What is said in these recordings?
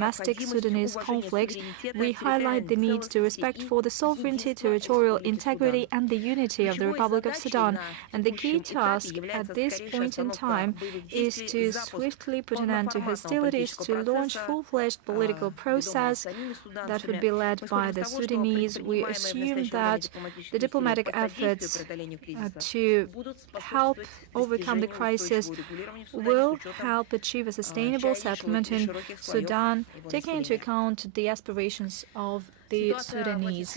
domestic Sudanese conflict, we highlight the need to respect for the sovereignty, territorial integrity, and the unity of the Republic of Sudan. And the key task at this point in time is to swiftly put an end to hostilities, to launch full-fledged political process that would be led by the Sudanese. We assume that the diplomatic efforts to help overcome the crisis will help achieve a sustainable settlement in Sudan, taking into account the aspirations of the Sudanese.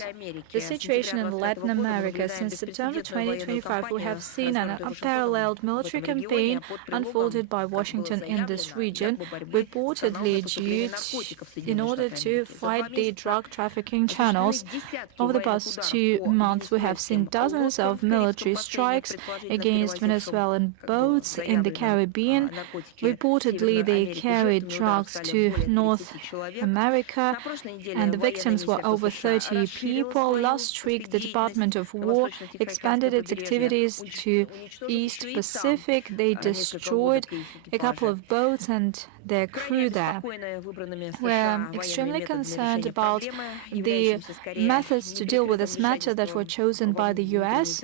The situation in Latin America. Since September 2025, we have seen an unparalleled military campaign unfolded by Washington in this region, reportedly in order to fight the drug trafficking channels. Over the past 2 months, we have seen dozens of military strikes against Venezuelan boats in the Caribbean. Reportedly, they carried drugs to North America, and the victims were over 30 people. Last week, the Department of War expanded its activities to East Pacific. They destroyed a couple of boats and their crew there. We're extremely concerned about the methods to deal with this matter that were chosen by the U.S.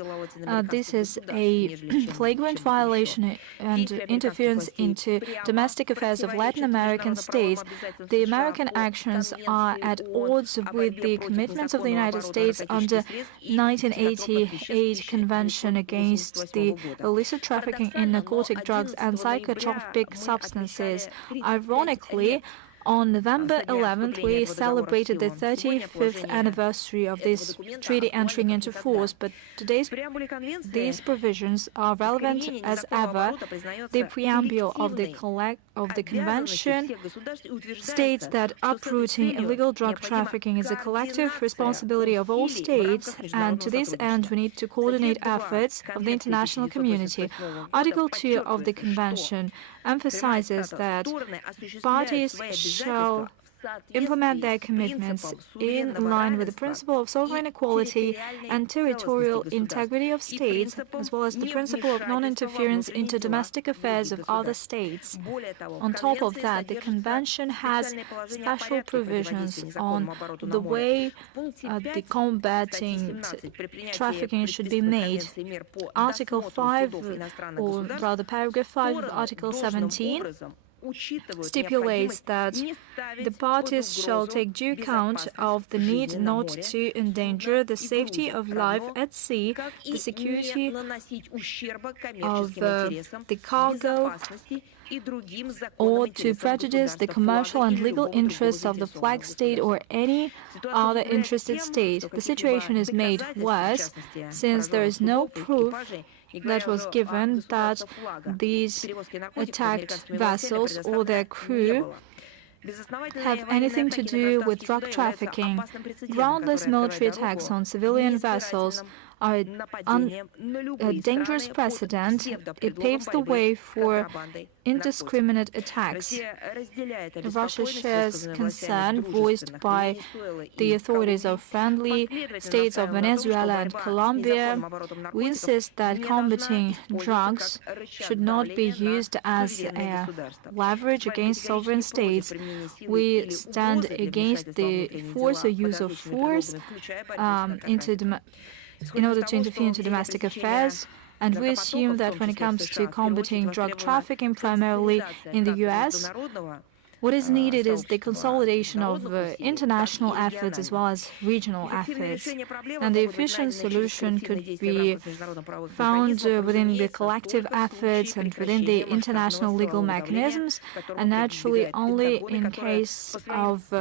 This is a flagrant violation and interference into domestic affairs of Latin American states. The American actions are at odds with the commitments of the United States under 1988 Convention against the illicit trafficking in narcotic drugs and psychotropic substances. Ironically, on November 11th, we celebrated the 35th anniversary of this treaty entering into force, but these provisions are relevant as ever. The preamble of the convention states that uprooting illegal drug trafficking is a collective responsibility of all states, and to this end, we need to coordinate efforts of the international community. Article 2 of the convention emphasizes that parties shall implement their commitments in line with the principle of sovereign equality and territorial integrity of states, as well as the principle of non-interference into domestic affairs of other states. On top of that, the Convention has special provisions on the way the combating trafficking should be made. Article 5, or rather paragraph 5 of Article 17, stipulates that the parties shall take due account of the need not to endanger the safety of life at sea, the security of the cargo, or to prejudice the commercial and legal interests of the flag state or any other interested state. The situation is made worse since there is no proof that was given that these attacked vessels or their crew have anything to do with drug trafficking. Groundless military attacks on civilian vessels are a dangerous precedent. It paves the way for indiscriminate attacks. Russia shares concern voiced by the authorities of friendly states of Venezuela and Colombia. We insist that combating drugs should not be used as a leverage against sovereign states. We stand against the force or use of force in order to interfere into domestic affairs, and we assume that when it comes to combating drug trafficking, primarily in the U.S., what is needed is the consolidation of international efforts as well as regional efforts. And the efficient solution could be found within the collective efforts and within the international legal mechanisms, and naturally only in case of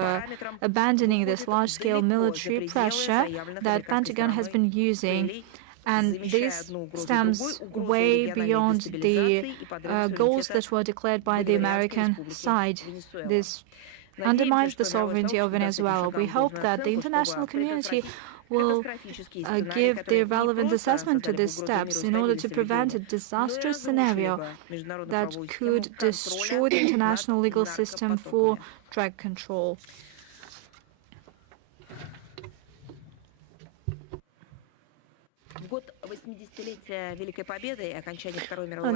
abandoning this large-scale military pressure that Pentagon has been using. And this stems way beyond the goals that were declared by the American side. This undermines the sovereignty of Venezuela. We hope that the international community will give the relevant assessment to these steps in order to prevent a disastrous scenario that could destroy the international legal system for drug control. On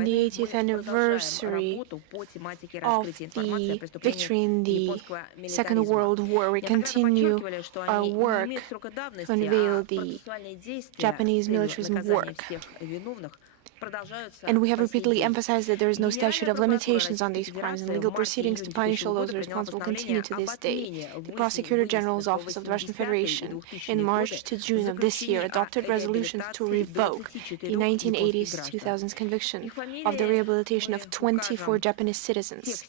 the 80th anniversary of the victory in the Second World War, we continue our work to unveil the Japanese militarism work. And we have repeatedly emphasized that there is no statute of limitations on these crimes, and legal proceedings to punish all those responsible continue to this day. The Prosecutor General's Office of the Russian Federation, in March to June of this year, adopted resolutions to revoke the 1980s-2000s conviction of the rehabilitation of 24 Japanese citizens.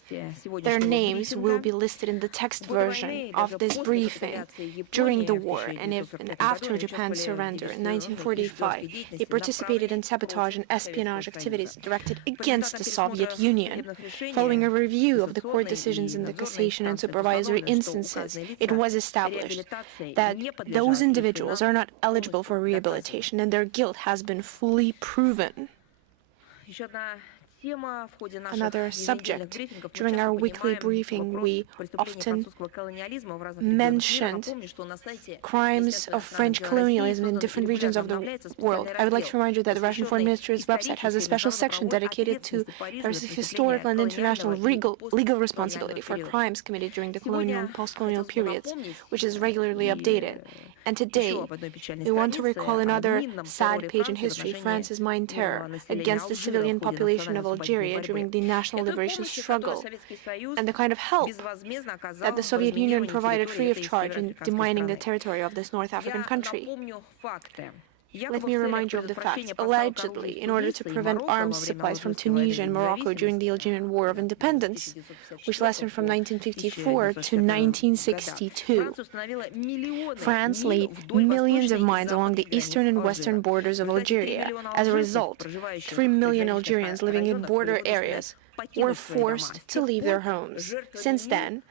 Their names will be listed in the text version of this briefing. During the war and after Japan's surrender in 1945, they participated in sabotage and espionage activities directed against the Soviet Union. Following a review of the court decisions in the cassation and supervisory instances, it was established that those individuals are not eligible for rehabilitation and their guilt has been fully proven. Another subject. During our weekly briefing, we often mentioned crimes of French colonialism in different regions of the world. I would like to remind you that the Russian Foreign Ministry's website has a special section dedicated to historical and international legal responsibility for crimes committed during the colonial and post-colonial periods, which is regularly updated. And today, we want to recall another sad page in history, France's mine terror against the civilian population of Algeria during the national liberation struggle, and the kind of help that the Soviet Union provided free of charge in demining the territory of this North African country. Let me remind you of the facts. Allegedly, in order to prevent arms supplies from Tunisia and Morocco during the Algerian War of Independence, which lasted from 1954 to 1962, France laid millions of mines along the eastern and western borders of Algeria. As a result, 3 million Algerians living in border areas were forced to leave their homes. Since then,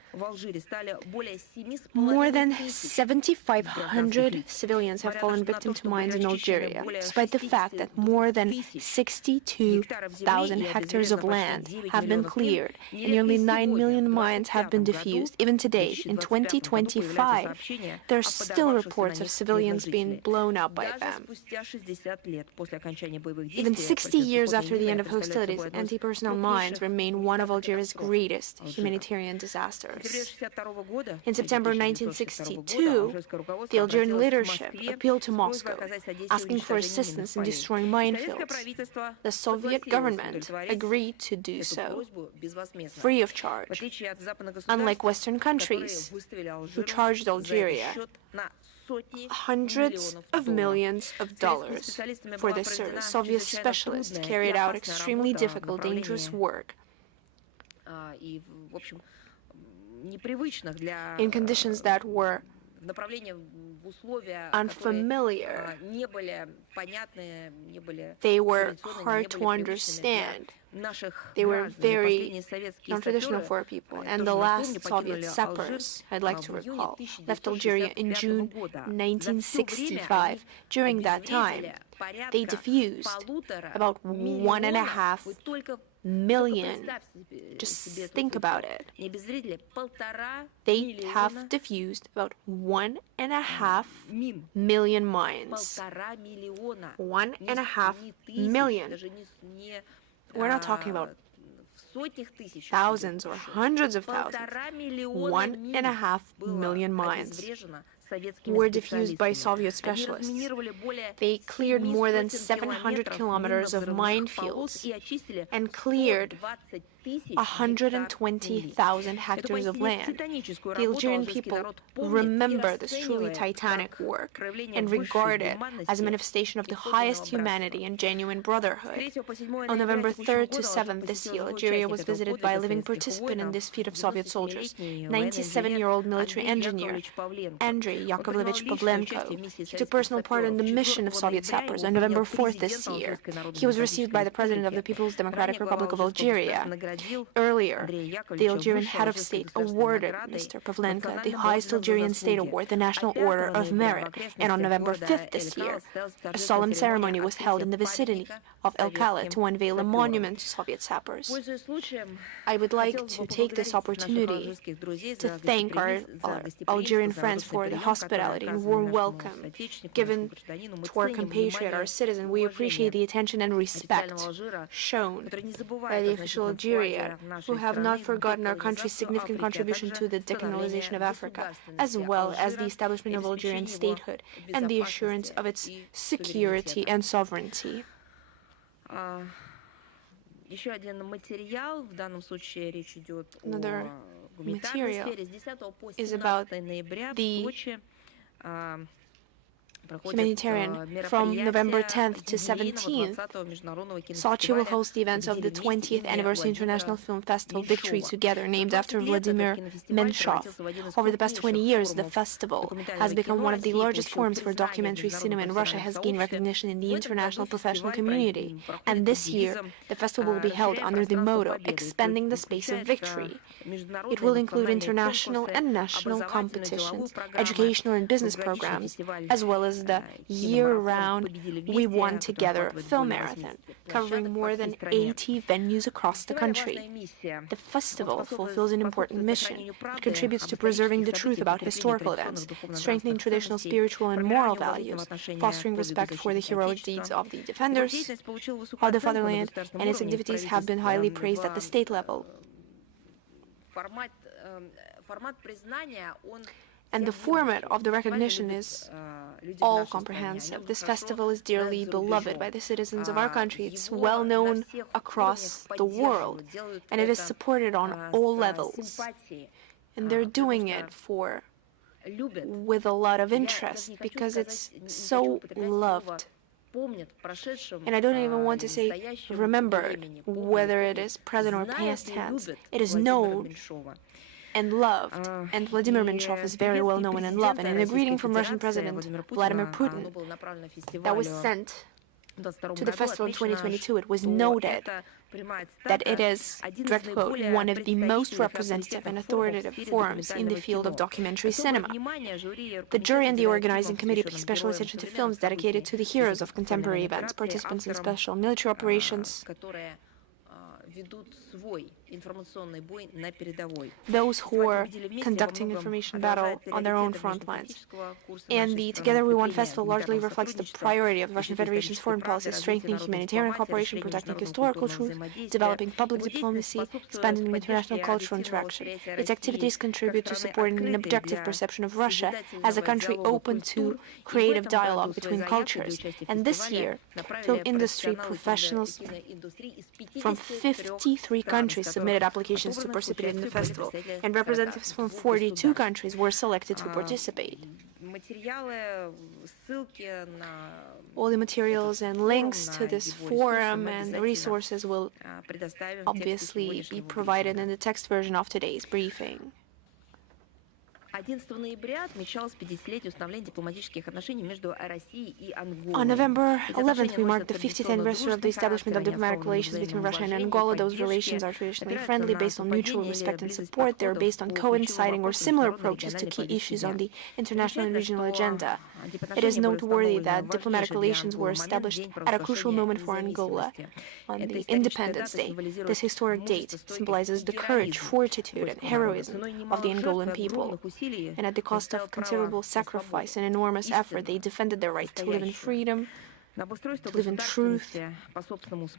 more than 7,500 civilians have fallen victim to mines in Algeria, despite the fact that more than 62,000 hectares of land have been cleared and nearly 9 million mines have been defused. Even today, in 2025, there are still reports of civilians being blown up by them. Even 60 years after the end of hostilities, anti-personnel mines remain one of Algeria's greatest humanitarian disasters. In September 1962, the Algerian leadership appealed to Moscow, asking for assistance in destroying minefields. The Soviet government agreed to do so, free of charge, unlike Western countries, who charged Algeria hundreds of millions of dollars for this service. Soviet specialists carried out extremely difficult, dangerous work in conditions that were unfamiliar. They were hard to understand. They were very non-traditional for our people. And the last Soviet sappers, I'd like to recall, left Algeria in June 1965. During that time, they defused about 1.5 million. Just think about it. They have diffused about 1.5 million mines. 1.5 million. We're not talking about thousands or hundreds of thousands. 1.5 million mines were diffused by Soviet specialists. They cleared more than 700 kilometers of minefields and cleared 120,000 hectares of land. The Algerian people remember this truly titanic work and regard it as a manifestation of the highest humanity and genuine brotherhood. On November 3rd to 7th this year, Algeria was visited by a living participant in this feat of Soviet soldiers, 97-year-old military engineer Andrei Yakovlevich Pavlenko. He took personal part in the mission of Soviet sappers on November 4th this year. He was received by the President of the People's Democratic Republic of Algeria. Earlier, the Algerian head of state awarded Mr. Pavlenko the highest Algerian state award, the National Order of Merit, and on November 5th this year, a solemn ceremony was held in the vicinity of El Khaled to unveil a monument to Soviet sappers. I would like to take this opportunity to thank our Algerian friends for the hospitality and warm welcome given to our compatriot, our citizen. We appreciate the attention and respect shown by the official Algeria, who have not forgotten our country's significant contribution to the decolonization of Africa, as well as the establishment of Algerian statehood and the assurance of its security and sovereignty. Another material is about the humanitarian from November 10th to 17th. Sochi will host the events of the 20th Anniversary International Film Festival Victory Together, named after Vladimir Menshov. Over the past 20 years, the festival has become one of the largest forums for documentary cinema in Russia, has gained recognition in the international professional community. And this year, the festival will be held under the motto, Expanding the Space of Victory. It will include international and national competitions, educational and business programs, as well as the year-round We Won Together film marathon, covering more than 80 venues across the country. The festival fulfills an important mission. It contributes to preserving the truth about historical events, strengthening traditional spiritual and moral values, fostering respect for the heroic deeds of the defenders of the fatherland, and its activities have been highly praised at the state level. And the format of the recognition is all-comprehensive. This festival is dearly beloved by the citizens of our country. It's well known across the world, and it is supported on all levels. And they're doing it with a lot of interest because it's so loved. And I don't even want to say remembered, whether it is present or past tense. It is known and loved, and Vladimir Menshov is very well known and loved. And in a greeting from Russian President Vladimir Putin that was sent to the festival in 2022, it was noted that it is, direct quote, one of the most representative and authoritative forums in the field of documentary cinema. The jury and the organizing committee pay special attention to films dedicated to the heroes of contemporary events, participants in special military operations, those who are conducting information battle on their own front lines. And the Together We Won Festival largely reflects the priority of the Russian Federation's foreign policy, strengthening humanitarian cooperation, protecting historical truth, developing public diplomacy, expanding international cultural interaction. Its activities contribute to supporting an objective perception of Russia as a country open to creative dialogue between cultures. And this year, film industry professionals from 53 countries submitted applications to participate in the festival, and representatives from 42 countries were selected to participate. All the materials and links to this forum and resources will obviously be provided in the text version of today's briefing. On November 11th, we marked the 50th anniversary of the establishment of diplomatic relations between Russia and Angola. Those relations are traditionally friendly, based on mutual respect and support. They are based on coinciding or similar approaches to key issues on the international and regional agenda. It is noteworthy that diplomatic relations were established at a crucial moment for Angola, on the Independence Day. This historic date symbolizes the courage, fortitude, and heroism of the Angolan people. And at the cost of considerable sacrifice and enormous effort, they defended their right to live in freedom, to live in truth,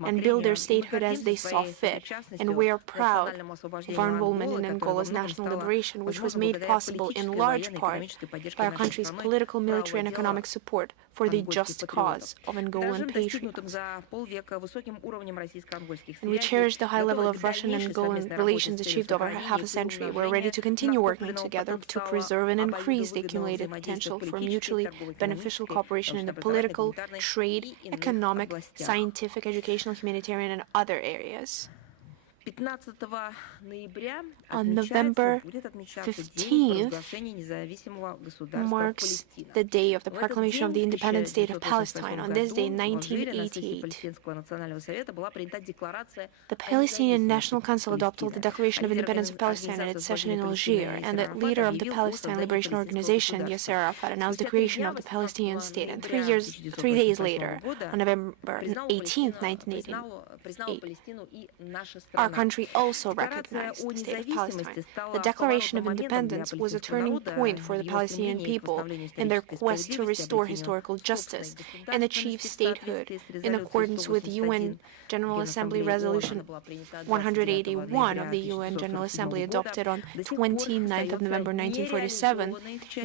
and build their statehood as they saw fit. And we are proud of our involvement in Angola's national liberation, which was made possible in large part by our country's political, military, and economic support for the just cause of Angolan patriots. And we cherish the high level of Russian and Angolan relations achieved over half a century. We're ready to continue working together to preserve and increase the accumulated potential for mutually beneficial cooperation in the political, trade, economic, scientific, educational, humanitarian, and other areas. On November 15th marks the day of the proclamation of the independent state of Palestine. On this day, in 1988, the Palestinian National Council adopted the Declaration of Independence of Palestine at its session in Algiers, and the leader of the Palestine Liberation Organization, Yasser Arafat, announced the creation of the Palestinian state. And 3 days later, on November 18th, 1988, our country also recognized the state of Palestine. The Declaration of Independence was a turning point for the Palestinian people in their quest to restore historical justice and achieve statehood in accordance with UN General Assembly Resolution 181 of the UN General Assembly adopted on 29th of November 1947,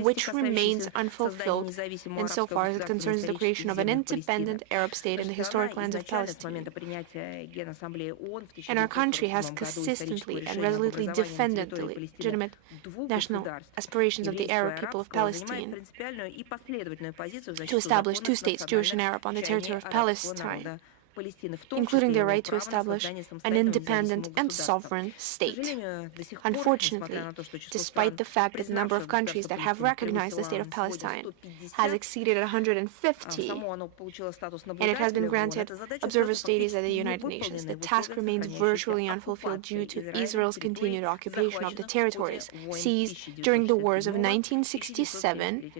which remains unfulfilled insofar as it concerns the creation of an independent Arab state in the historic lands of Palestine. And our country has consistently and resolutely defended the legitimate national aspirations of the Arab people of Palestine to establish two states, Jewish and Arab, on the territory of Palestine, including the right to establish an independent and sovereign state. Unfortunately, despite the fact that the number of countries that have recognized the state of Palestine has exceeded 150, and it has been granted observer status at the United Nations, the task remains virtually unfulfilled due to Israel's continued occupation of the territories seized during the wars of 1967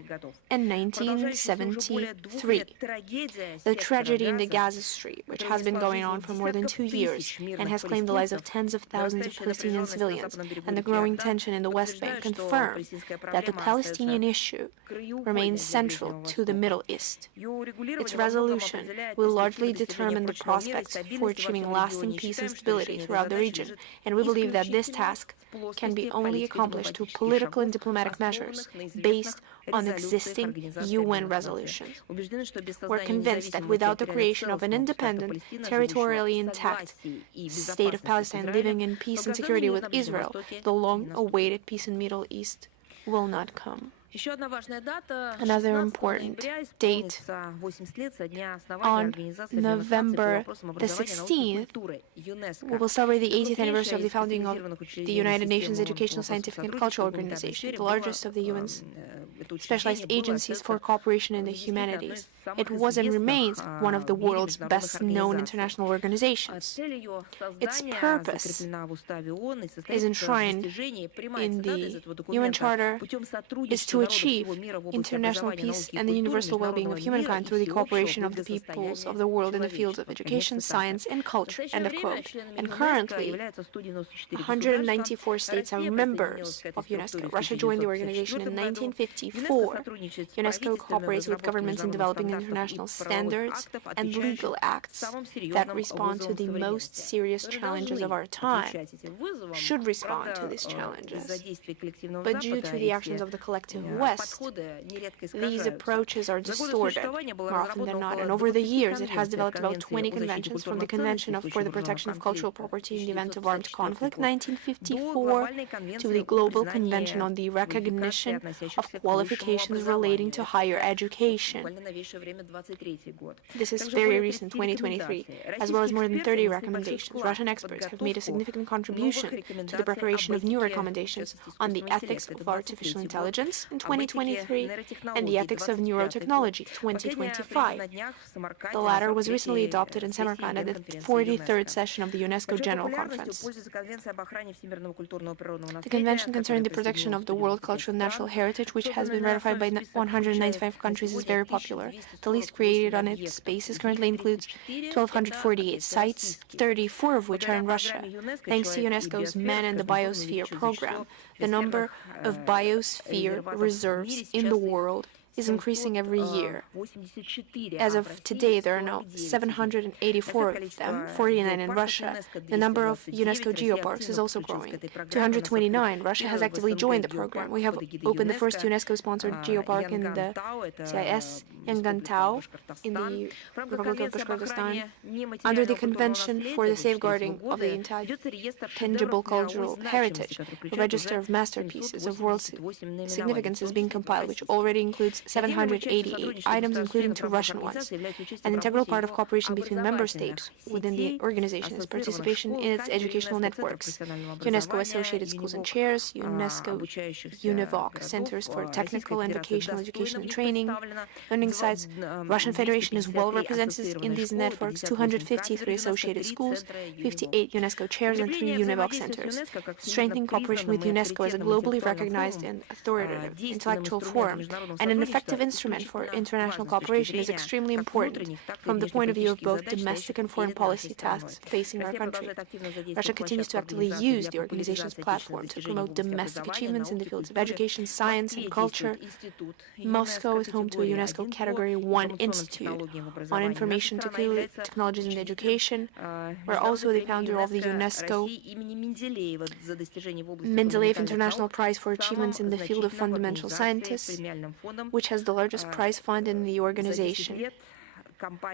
and 1973. The tragedy in the Gaza Strip, which has been going on for more than 2 years and has claimed the lives of tens of thousands of Palestinian civilians, and the growing tension in the West Bank confirm that the Palestinian issue remains central to the Middle East. Its resolution will largely determine the prospects for achieving lasting peace and stability throughout the region, and we believe that this task can be only accomplished through political and diplomatic measures based on existing UN resolutions. We're convinced that without the creation of an independent, territorially intact state of Palestine living in peace and security with Israel, the long-awaited peace in the Middle East will not come. Another important date, on November the 16th, we will celebrate the 80th anniversary of the founding of the United Nations Educational, Scientific and Cultural Organization, the largest of the UN's specialized agencies for cooperation in the humanities. It was and remains one of the world's best-known international organizations. Its purpose is enshrined in the UN Charter, is to achieve international peace and the universal well-being of humankind through the cooperation of the peoples of the world in the fields of education, science, and culture, end of quote. And currently, 194 states are members of UNESCO. Russia joined the organization in 1954. UNESCO cooperates with governments in developing international standards and legal acts that respond to the most serious challenges of our time, should respond to these challenges. But due to the actions of the collective West, these approaches are distorted more often than not, and over the years it has developed about 20 conventions, from the Convention for the Protection of Cultural Property in the Event of Armed Conflict, 1954, to the Global Convention on the Recognition of Qualifications Relating to Higher Education. This is very recent, 2023, as well as more than 30 recommendations. Russian experts have made a significant contribution to the preparation of new recommendations on the ethics of artificial intelligence in 2023 and the ethics of neurotechnology 2025. The latter was recently adopted in Samarkand at the 43rd session of the UNESCO General Conference. The convention concerning the protection of the world cultural and natural heritage, which has been ratified by 195 countries, is very popular. The list created on its basis currently includes 1,248 sites, 34 of which are in Russia. Thanks to UNESCO's Man and the Biosphere program, the number of biosphere reserves in the world is increasing every year. As of today, there are now 784 of them, 49 in Russia. The number of UNESCO geoparks is also growing. 229. Russia has actively joined the program. We have opened the first UNESCO-sponsored geopark in the CIS in Gantau, in the Republic of Bashkortostan, under the Convention for the Safeguarding of the Intangible Cultural Heritage. A register of masterpieces of world significance is being compiled, which already includes 788 items, including 2 Russian ones. An integral part of cooperation between member states within the organization is participation in its educational networks. UNESCO Associated Schools and Chairs, UNESCO UNIVOC, Centers for Technical and Vocational Education and Training, learning sites. Russian Federation is well represented in these networks, 253 associated schools, 58 UNESCO chairs, and 3 UNIVOC centers. Strengthening cooperation with UNESCO as a globally recognized and authoritative intellectual forum and an effective instrument for international cooperation is extremely important from the point of view of both domestic and foreign policy tasks facing our country. Russia continues to actively use the organization's platform to promote domestic achievements in the fields of education, science, and culture. Moscow is home to a UNESCO Category 1 institute on information technologies and education. We're also the founder of the UNESCO Mendeleev International Prize for Achievements in the Field of Fundamental Scientists, which has the largest prize fund in the organization.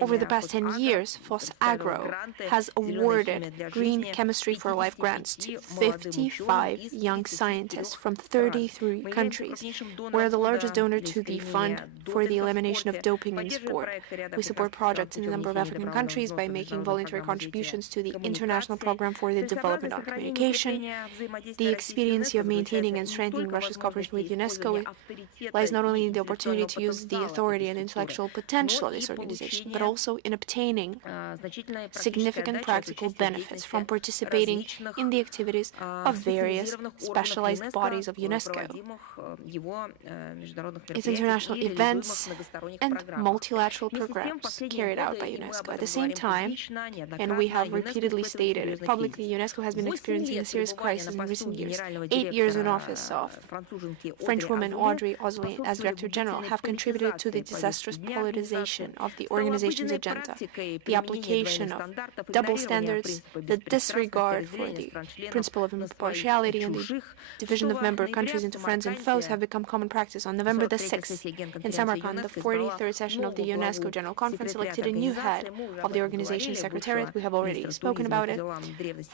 Over the past 10 years, FOSAGRO has awarded Green Chemistry for Life grants to 55 young scientists from 33 countries. We're the largest donor to the Fund for the Elimination of Doping in Sport. We support projects in a number of African countries by making voluntary contributions to the International Program for the Development of Communication. The expediency of maintaining and strengthening Russia's cooperation with UNESCO lies not only in the opportunity to use the authority and intellectual potential of this organization, but also in obtaining significant practical benefits from participating in the activities of various specialized bodies of UNESCO, its international events and multilateral programs carried out by UNESCO. At the same time, and we have repeatedly stated it publicly, UNESCO has been experiencing a serious crisis in recent years. 8 years in office of Frenchwoman Audrey Azoulay as Director General have contributed to the disastrous politicization of the organization's agenda, the application of double standards, the disregard for the principle of impartiality, and the division of member countries into friends and foes have become common practice. On November the 6th, in Samarkand, the 43rd session of the UNESCO General Conference elected a new head of the organization's secretariat. We have already spoken about it.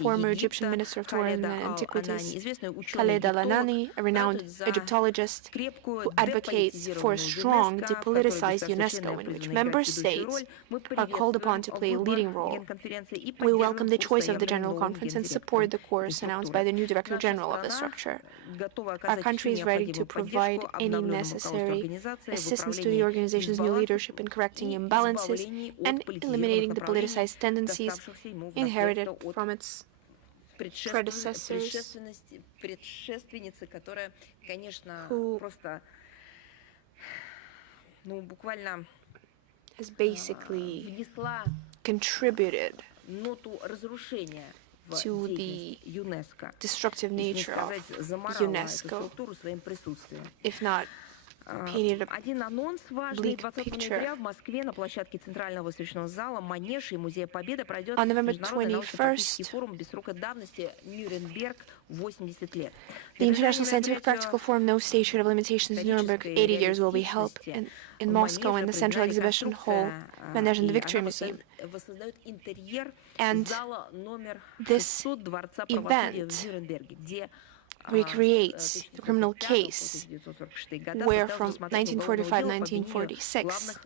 Former Egyptian Minister of Tourism and Antiquities, Khaled Al-Anani, a renowned Egyptologist who advocates for a strong, depoliticized UNESCO in which member states are called upon to play a leading role. We welcome the choice of the General Conference and support the course announced by the new Director General of the structure. Our country is ready to provide any necessary assistance to the organization's new leadership in correcting imbalances and eliminating the politicized tendencies inherited from its predecessors, who has basically contributed to the destructive nature of UNESCO, if not painted a bleak picture. On November 21st, the International Scientific Practical Forum No Statute of Limitations Nuremberg 80 years will be held in Moscow in the Central Exhibition Hall managed in the Victory Museum. And this event recreates the criminal case where from 1945-1946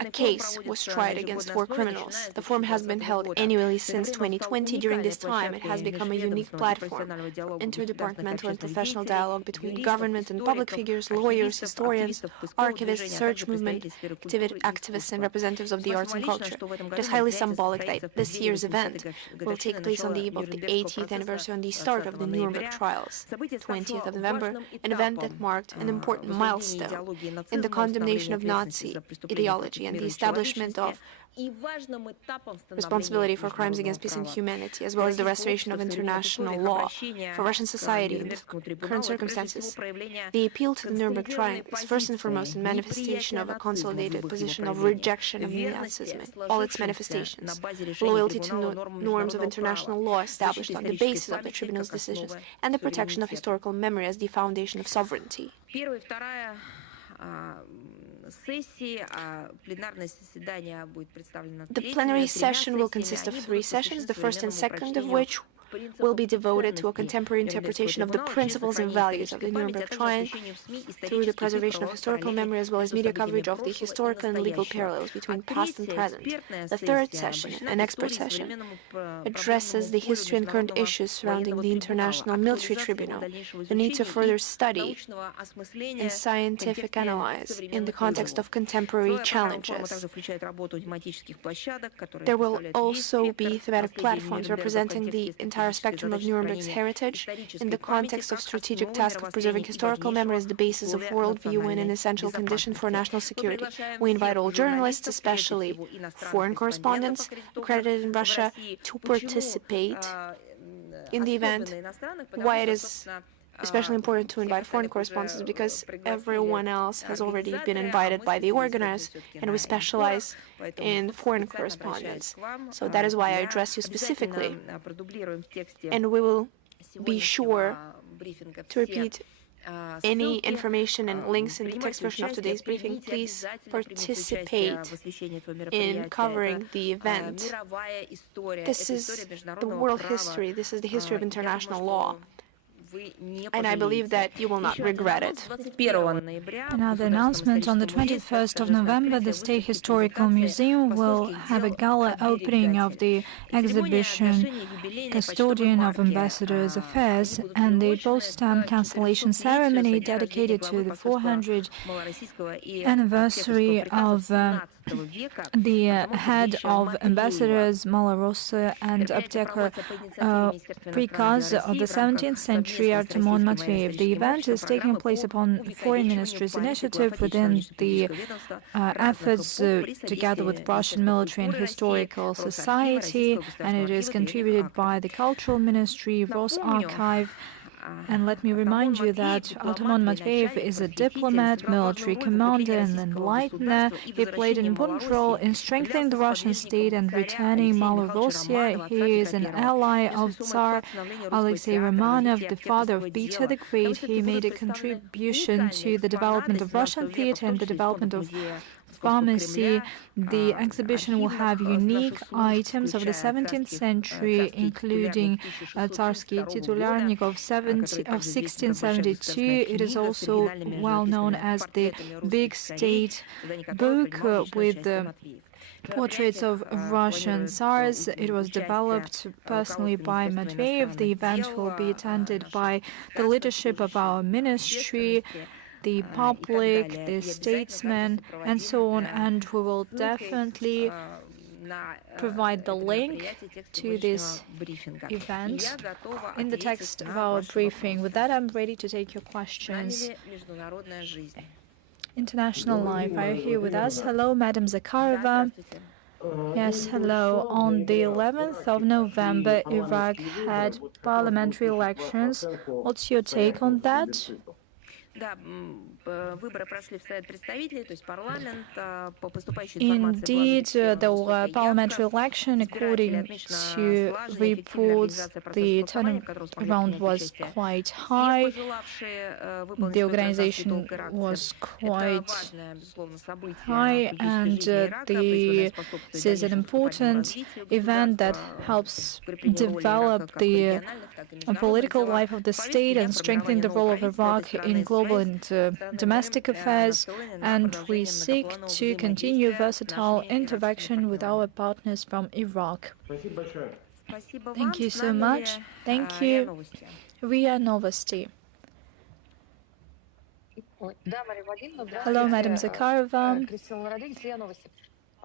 a case was tried against war criminals. The forum has been held annually since 2020. During this time, it has become a unique platform for interdepartmental and professional dialogue between government and public figures, lawyers, historians, archivists, search movement activists, and representatives of the arts and culture. It is highly symbolic that this year's event will take place on the eve of the 80th anniversary on the start of the Nuremberg trials, 20th of November, an event that marked an important milestone in the condemnation of Nazi ideology and the establishment of responsibility for crimes against peace and humanity, as well as the restoration of international law for Russian society in the current circumstances. The appeal to the Nuremberg trial is first and foremost a manifestation of a consolidated position of rejection of Nazism in all its manifestations, loyalty to norms of international law established on the basis of the tribunal's decisions, and the protection of historical memory as the foundation of sovereignty. The plenary session will consist of 3 sessions, the first and second of which will be devoted to a contemporary interpretation of the principles and values of the Nuremberg trial through the preservation of historical memory as well as media coverage of the historical and legal parallels between past and present. The third session, an expert session, addresses the history and current issues surrounding the International Military Tribunal, the need to further study and scientific analyze in the context of contemporary challenges. There will also be thematic platforms representing the entire entire spectrum of Nuremberg's heritage. In the context of strategic task of preserving historical memory as the basis of worldview and an essential condition for national security, we invite all journalists, especially foreign correspondents accredited in Russia, to participate in the event. Why it is especially important to invite foreign correspondents is because everyone else has already been invited by the organizers, and we specialize in foreign correspondence. So that is why I address you specifically. And we will be sure to repeat any information and links in the text version of today's briefing. Please participate in covering the event. This is the world history. This is the history of international law. And I believe that you will not regret it. Another announcement: on the 21st of November, the State Historical Museum will have a gala opening of the exhibition Custodian of Ambassadors' Affairs and the post-stamp cancellation ceremony dedicated to the 400th anniversary of the head of ambassadors Malorossa and Aptekar Prikaz of the 17th century Artemon Matveyev. The event is taking place upon Foreign Ministry's initiative within the efforts together with Russian Military and Historical Society, and it is contributed by the Cultural Ministry, Rosarchive. And let me remind you that Artemon Matveyev is a diplomat, military commander, and enlightener. He played an important role in strengthening the Russian state and returning Malorossia. He is an ally of Tsar Alexei Romanov, the father of Peter the Great. He made a contribution to the development of Russian theater and the development of pharmacy. The exhibition will have unique items of the 17th century, including Tsarsky Titularnik of 1672. It is also well known as the Big State book with the portraits of Russian Tsars. It was developed personally by Matveyev. The event will be attended by the leadership of our ministry, the public, the statesmen, and so on, and we will definitely provide the link to this event in the text of our briefing. With that, I'm ready to take your questions. International Life, are you here with us? Hello, Madam Zajárova. Yes, hello. On the 11th of November, Iraq had parliamentary elections. What's your take on that? Indeed, there were parliamentary elections. According to reports, the turnaround was quite high. The organization was quite high, and this is an important event that helps develop the political life of the state and strengthen the role of Iraq in global and domestic affairs, and we seek to continue versatile interaction with our partners from Iraq. Thank you so much. Thank you. RIA Novosti. Hello, Madam Zajárova.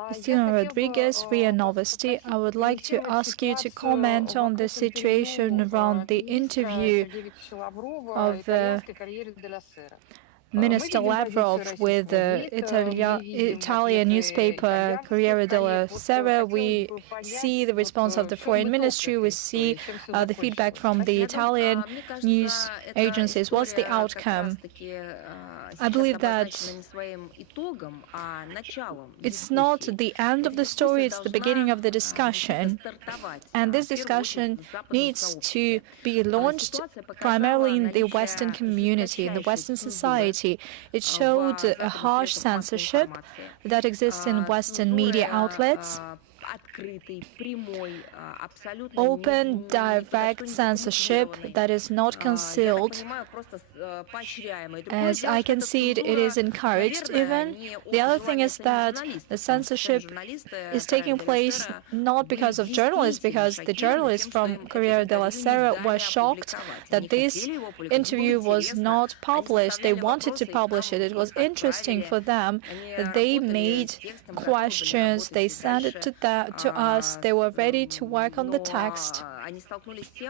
Christina Rodriguez, RIA Novosti. I would like to ask you to comment on the situation around the interview of Minister Lavrov with the Italian newspaper Corriere della Sera. We see the response of the Foreign Ministry. We see the feedback from the Italian news agencies. What's the outcome? I believe that it's not the end of the story, it's the beginning of the discussion. And this discussion needs to be launched primarily in the Western community, in the Western society. It showed a harsh censorship that exists in Western media outlets. Open, direct censorship that is not concealed. As I can see it, it is encouraged even. The other thing is that the censorship is taking place not because of journalists, because the journalists from Corriere della Sera were shocked that this interview was not published. They wanted to publish it. It was interesting for them. They made questions. They sent it to us. They were ready to work on the text.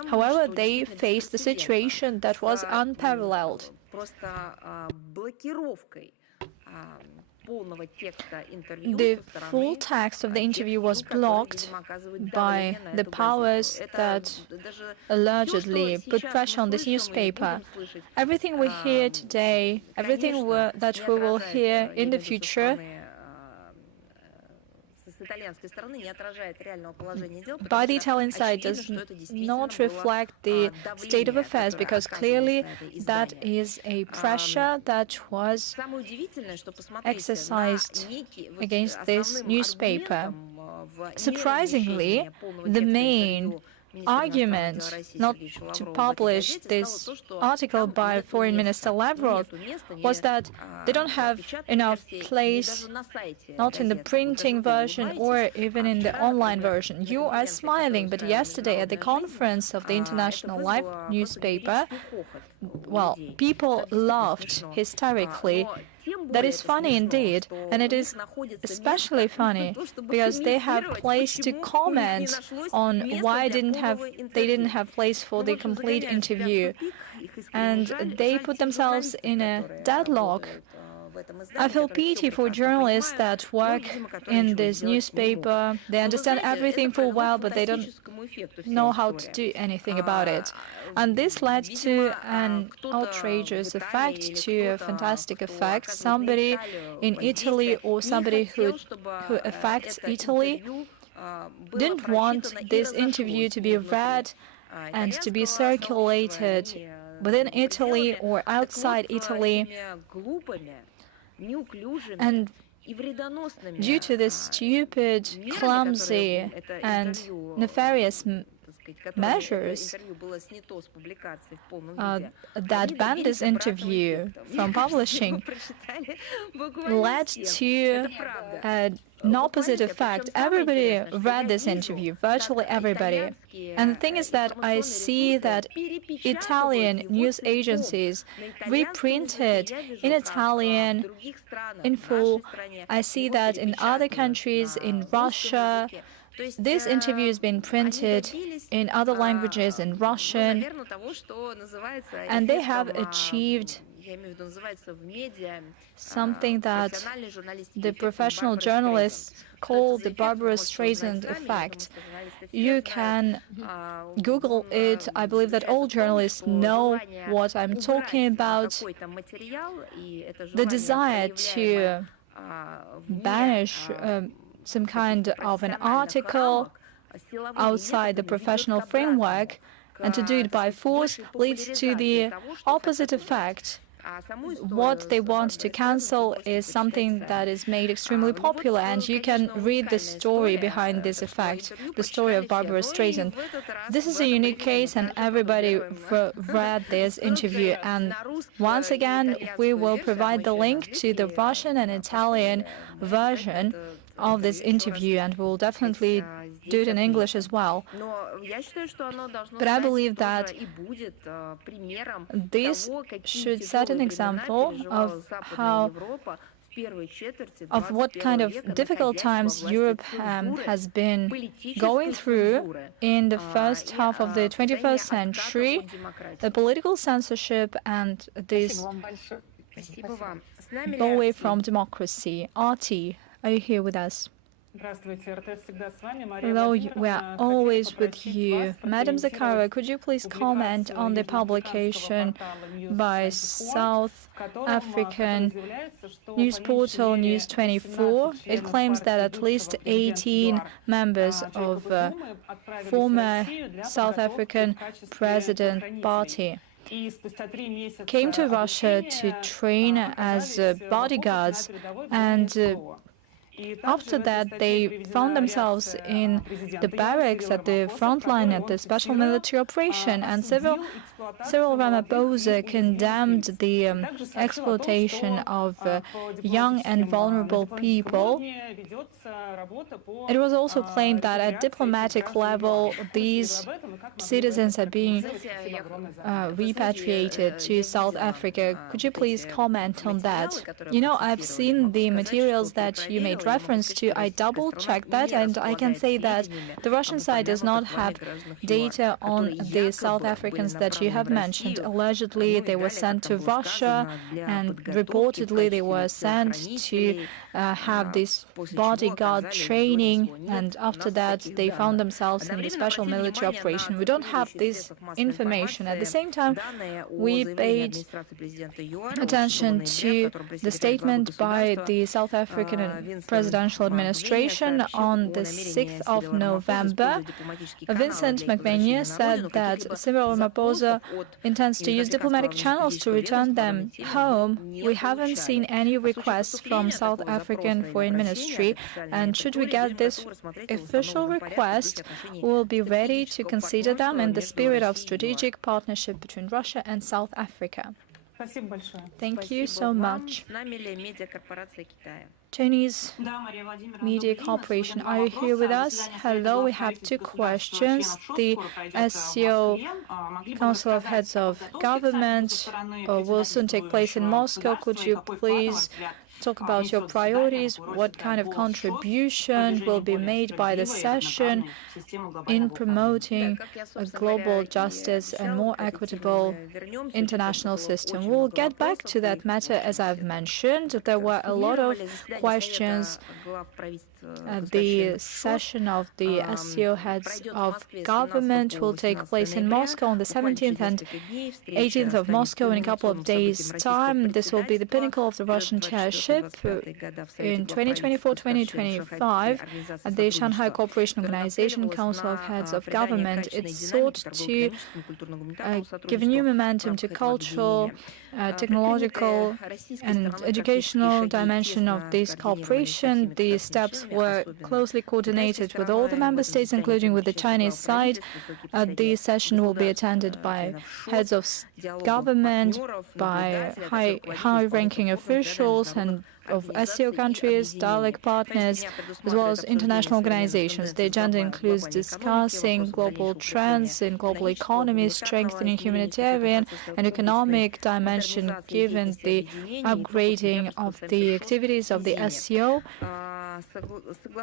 However, they faced a situation that was unparalleled. The full text of the interview was blocked by the powers that allegedly put pressure on this newspaper. Everything we hear today, everything that we will hear in the future, by the Italian side does not reflect the state of affairs, because clearly that is a pressure that was exercised against this newspaper. Surprisingly, the main argument not to publish this article by Foreign Minister Lavrov was that they don't have enough place, not in the printing version or even in the online version. You are smiling, but yesterday at the conference of the International Live newspaper, well, people laughed hysterically. That is funny indeed, and it is especially funny because they have place to comment on why they didn't have place for the complete interview, and they put themselves in a deadlock. I feel pity for journalists that work in this newspaper. They understand everything for a while, but they don't know how to do anything about it. And this led to an outrageous effect, to a fantastic effect. Somebody in Italy or somebody who affects Italy didn't want this interview to be read and to be circulated within Italy or outside Italy. And due to this stupid, clumsy, and nefarious measures that banned this interview from publishing led to an opposite effect. Everybody read this interview, virtually everybody. And the thing is that I see that Italian news agencies reprinted in Italian in full. I see that in other countries, in Russia, this interview has been printed in other languages, in Russian, and they have achieved something that the professional journalists call the Barbara Streisand effect. You can Google it. I believe that all journalists know what I'm talking about. The desire to banish some kind of an article outside the professional framework and to do it by force leads to the opposite effect. What they want to cancel is something that is made extremely popular, and you can read the story behind this effect, the story of Barbara Streisand. This is a unique case, and everybody read this interview. And once again, we will provide the link to the Russian and Italian version of this interview, and we'll definitely do it in English as well. But I believe that this should set an example of what kind of difficult times Europe has been going through in the first half of the 21st century, the political censorship and this away from democracy. Artie, are you here with us? Hello, we are always with you. Madam Zajárova, could you please comment on the publication by South African news portal News 24? It claims that at least 18 members of former South African President Party came to Russia to train as bodyguards, and after that, they found themselves in the barracks at the front line at the special military operation, and Cyril Ramaphosa condemned the exploitation of young and vulnerable people. It was also claimed that at diplomatic level, these citizens are being repatriated to South Africa. Could you please comment on that? You know, I've seen the materials that you made reference to, I double-checked that, and I can say that the Russian side does not have data on the South Africans that you have mentioned. Allegedly, they were sent to Russia, and reportedly they were sent to have this bodyguard training, and after that they found themselves in the special military operation. We don't have this information. At the same time, we paid attention to the statement by the South African presidential administration on the 6th of November. Vincent McMahon said that Cyril Ramaphosa intends to use diplomatic channels to return them home. We haven't seen any requests from South African Foreign Ministry, and should we get this official request, we will be ready to consider them in the spirit of strategic partnership between Russia and South Africa. Thank you so much. Chinese Media Corporation, are you here with us? Hello, we have two questions. The SCO Council of Heads of Government will soon take place in Moscow. Could you please talk about your priorities? What kind of contribution will be made by the session in promoting a global justice and more equitable international system? We'll get back to that matter. As I've mentioned, there were a lot of questions. The session of the SCO heads of government will take place in Moscow on the 17th and 18th of Moscow in a couple of days' time. This will be the pinnacle of the Russian chairship in 2024-2025 at the Shanghai Cooperation Organization Council of Heads of Government. It sought to give a new momentum to cultural, technological and educational dimension of this cooperation. The steps were closely coordinated with all the member states, including with the Chinese side. The session will be attended by heads of government, by high-ranking officials and of SCO countries, dialogue partners, as well as international organizations. The agenda includes discussing global trends in global economy, strengthening humanitarian and economic dimension given the upgrading of the activities of the SCO.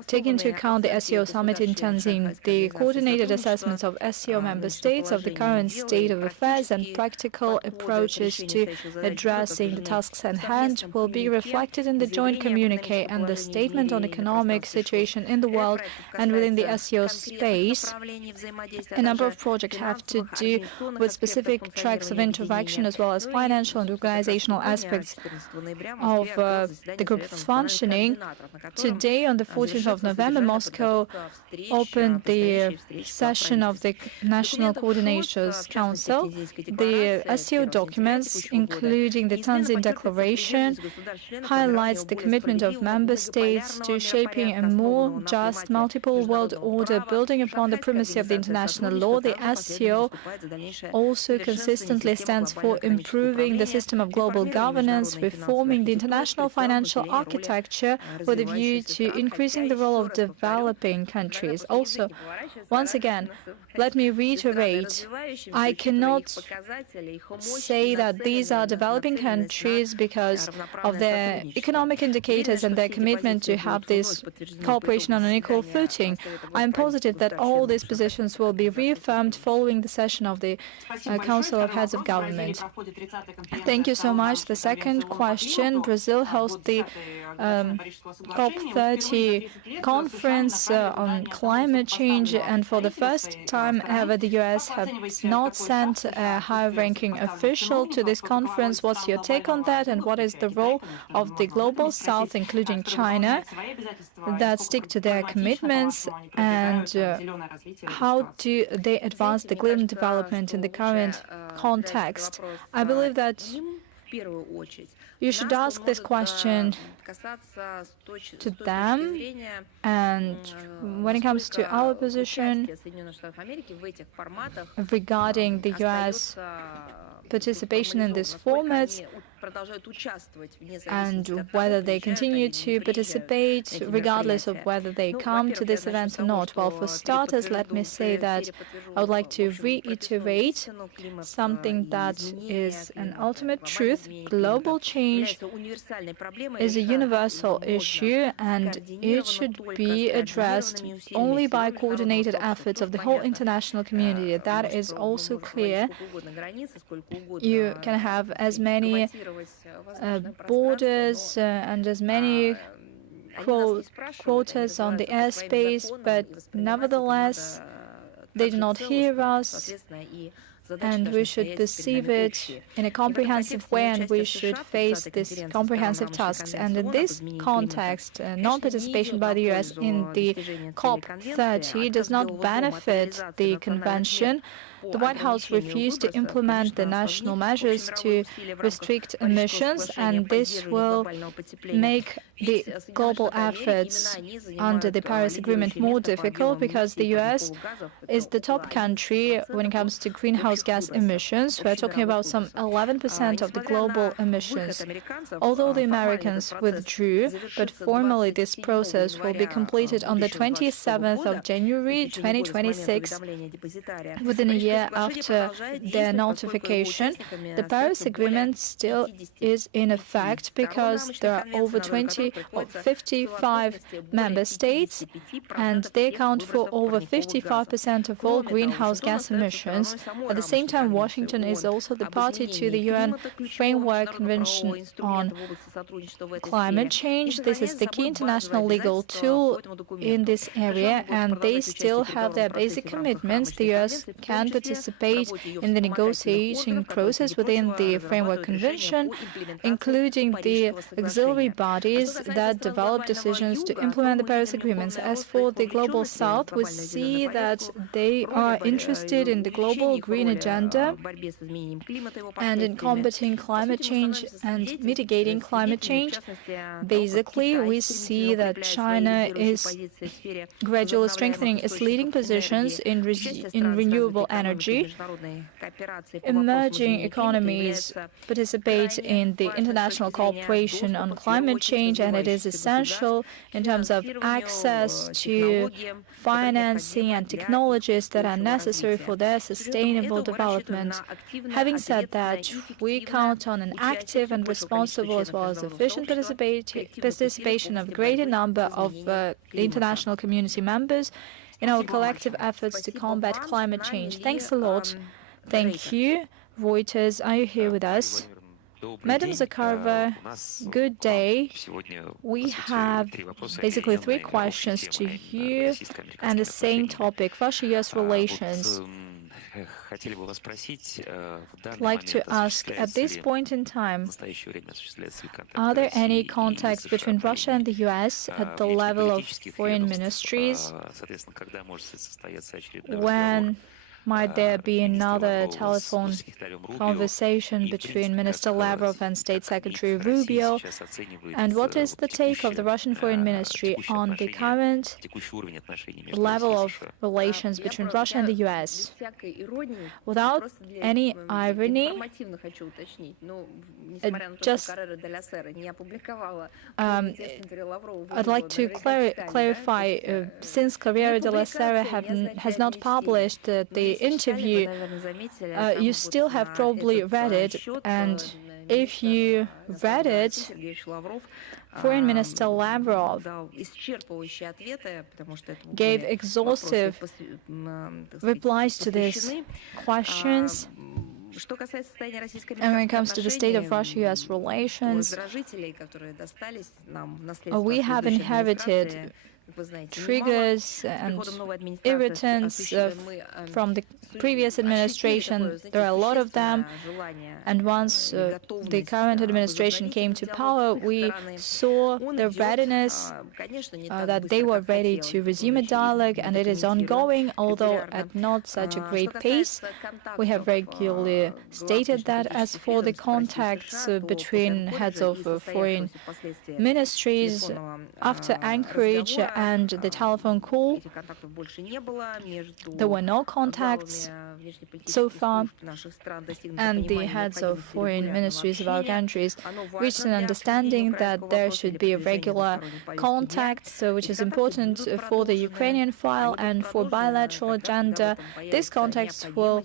Take into account the SCO summit in Tianjin, the coordinated assessments of SCO member states of the current state of affairs and practical approaches to addressing the tasks at hand will be reflected in the joint communique and the statement on economic situation in the world and within the SCO space. A number of projects have to do with specific tracks of interaction as well as financial and organizational aspects of the group's functioning. Today, on the 14th of November, Moscow opened the session of the National Coordinators Council. The SCO documents, including the Tianjin Declaration, highlights the commitment of member states to shaping a more just multiple world order, building upon the primacy of the international law. The SCO also consistently stands for improving the system of global governance, reforming the international financial architecture with a view to increasing the role of developing countries. Also, once again, let me reiterate, I cannot say that these are developing countries because of their economic indicators and their commitment to have this cooperation on an equal footing. I am positive that all these positions will be reaffirmed following the session of the Council of Heads of Government. Thank you so much. The second question, Brazil hosts the COP30 conference on climate change, and for the first time ever, the US has not sent a high-ranking official to this conference. What's your take on that, and what is the role of the Global South, including China, that stick to their commitments, and how do they advance the green development in the current context? I believe that you should ask this question to them, and when it comes to our position regarding the US participation in these formats, and whether they continue to participate regardless of whether they come to this event or not. Well, for starters, let me say that I would like to reiterate something that is an ultimate truth. Global change is a universal issue, and it should be addressed only by coordinated efforts of the whole international community. That is also clear. You can have as many borders and as many quotas on the airspace, but nevertheless, they do not hear us, and we should perceive it in a comprehensive way, and we should face these comprehensive tasks. And in this context, non-participation by the US in the COP30 does not benefit the convention. The White House refused to implement the national measures to restrict emissions, and this will make the global efforts under the Paris Agreement more difficult because the US is the top country when it comes to greenhouse gas emissions. We're talking about some 11% of the global emissions. Although the Americans withdrew, but formally this process will be completed on the 27th of January 2026, within a year after their notification. The Paris Agreement still is in effect because there are over 55 member states, and they account for over 55% of all greenhouse gas emissions. At the same time, Washington is also the party to the UN Framework Convention on Climate Change. This is the key international legal tool in this area, and they still have their basic commitments. The US can participate in the negotiating process within the Framework Convention, including the auxiliary bodies that develop decisions to implement the Paris Agreements. As for the Global South, we see that they are interested in the global green agenda and in combating climate change and mitigating climate change. Basically, we see that China is gradually strengthening its leading positions in renewable energy. Emerging economies participate in the international cooperation on climate change, and it is essential in terms of access to financing and technologies that are necessary for their sustainable development. Having said that, we count on an active and responsible as well as efficient participation of a greater number of the international community members in our collective efforts to combat climate change. Thanks a lot. Thank you. Reuters, are you here with us? Madam Zajárova, good day. We have basically three questions to you and the same topic, Russia-US relations. I'd like to ask, at this point in time, are there any contacts between Russia and the US at the level of foreign ministries? When might there be another telephone conversation between Minister Lavrov and State Secretary Rubio? And what is the take of the Russian Foreign Ministry on the current level of relations between Russia and the US? Without any irony, I'd like to clarify, since Corriere della Sera has not published the interview, you still have probably read it, and if you read it, Foreign Minister Lavrov gave exhaustive replies to these questions. And when it comes to the state of Russia-US relations, we have inherited triggers and irritants from the previous administration. There are a lot of them, and once the current administration came to power, we saw the readiness that they were ready to resume a dialogue, and it is ongoing, although at not such a great pace. We have regularly stated that. As for the contacts between heads of foreign ministries, after Anchorage and the telephone call. There were no contacts so far, and the heads of foreign ministries of our countries reached an understanding that there should be a regular contact, which is important for the Ukrainian file and for bilateral agenda. These contacts will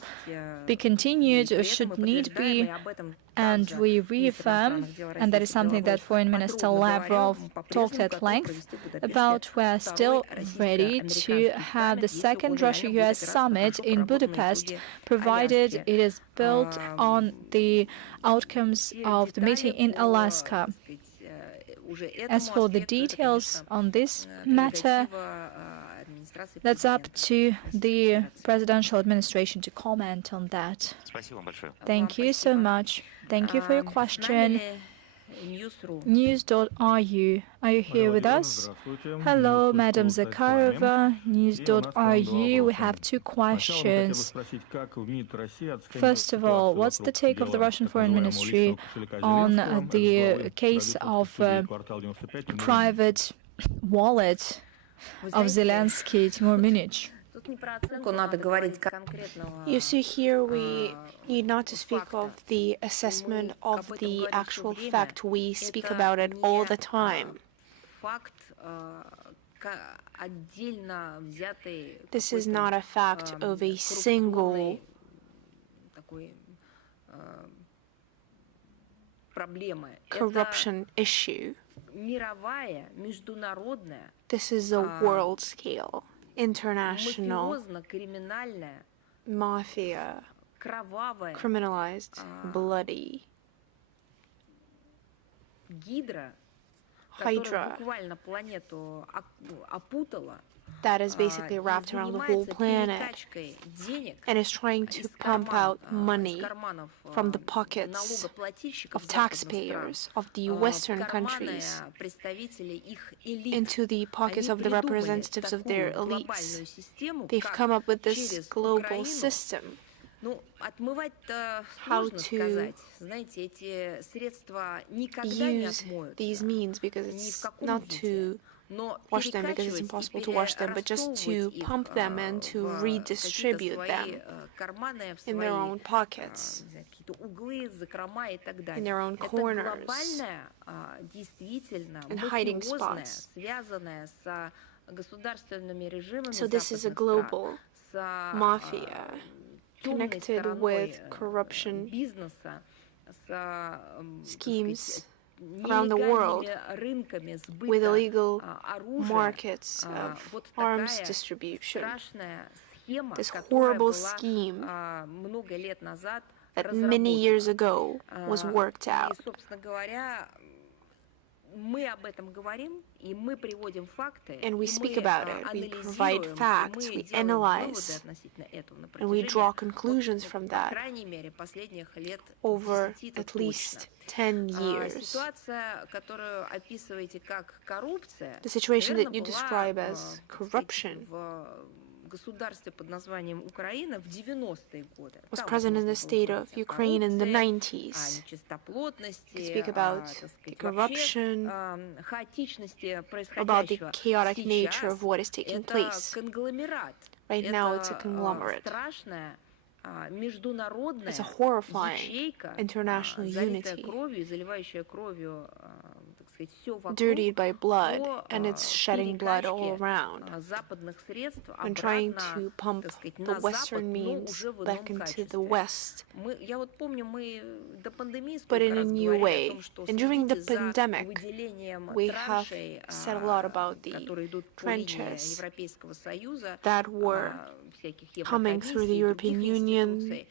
be continued, should need be, and we reaffirm, and that is something that Foreign Minister Lavrov talked at length about, we are still ready to have the second Russia-US summit in Budapest, provided it is built on the outcomes of the meeting in Alaska. As for the details on this matter, that's up to the presidential administration to comment on that. Thank you so much. Thank you for your question. News.ru. Are you here with us? Hello, Madam Zajárova, News.ru. We have two questions. First of all, what's the take of the Russian Foreign Ministry on the case of private wallet of Zelensky, Timur Minich? You see, here we need not to speak of the assessment of the actual fact. We speak about it all the time. This is not a fact of a single corruption issue. This is a world scale, international mafia, criminalized, bloody. Hydra that is basically wrapped around the whole planet and is trying to pump out money from the pockets of taxpayers of the Western countries into the pockets of the representatives of their elites. They've come up with this global system. How to use these means, because it's not to wash them, because it's impossible to wash them, but just to pump them and to redistribute them in their own pockets, in their own corners, in hiding spots. So this is a global mafia connected with corruption schemes around the world, with illegal markets of arms distribution. This horrible scheme that many years ago was worked out. And we speak about it, we provide facts, we analyze, and we draw conclusions from that over at least 10 years. The situation that you describe as corruption was present in the state of Ukraine in the 90s. We speak about the corruption, about the chaotic nature of what is taking place. Right now, it's a conglomerate. It's a horrifying international unity, dirtied by blood, and it's shedding blood all around, and trying to pump the Western means back into the West, but in a new way. And during the pandemic, we have said a lot about the trenches that were coming through the European Union,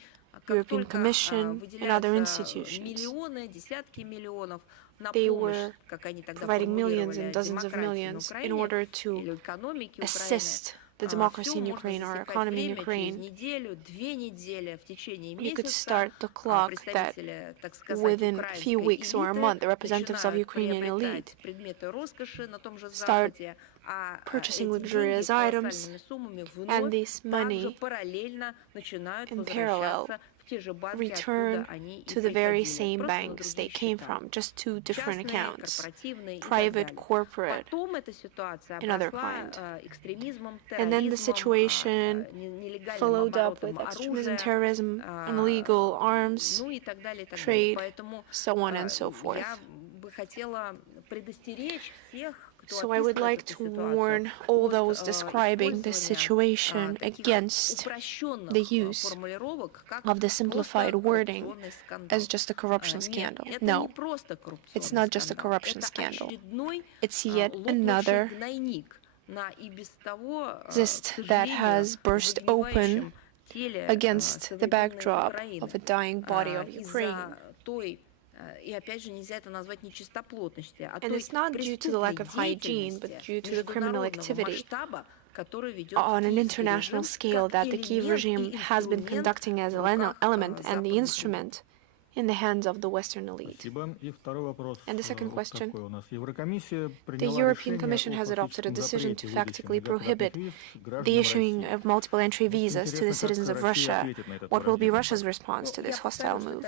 European Commission, and other institutions. They were providing millions and dozens of millions in order to assist the democracy in Ukraine, or economy in Ukraine. You could start the clock that within a few weeks or a month, the representatives of Ukrainian elite start purchasing luxurious items, and this money in parallel return to the very same banks they came from, just two different accounts, private, corporate, another kind. And then the situation followed up with extremism, terrorism, illegal arms trade, so on and so forth. So I would like to warn all those describing this situation against the use of the simplified wording as just a corruption scandal. No, it's not just a corruption scandal. It's yet another cyst that has burst open against the backdrop of a dying body of Ukraine. And it's not due to the lack of hygiene, but due to the criminal activity on an international scale that the Kyiv regime has been conducting as an element and the instrument in the hands of the Western elite. And the second question, the European Commission has adopted a decision to factually prohibit the issuing of multiple entry visas to the citizens of Russia. What will be Russia's response to this hostile move?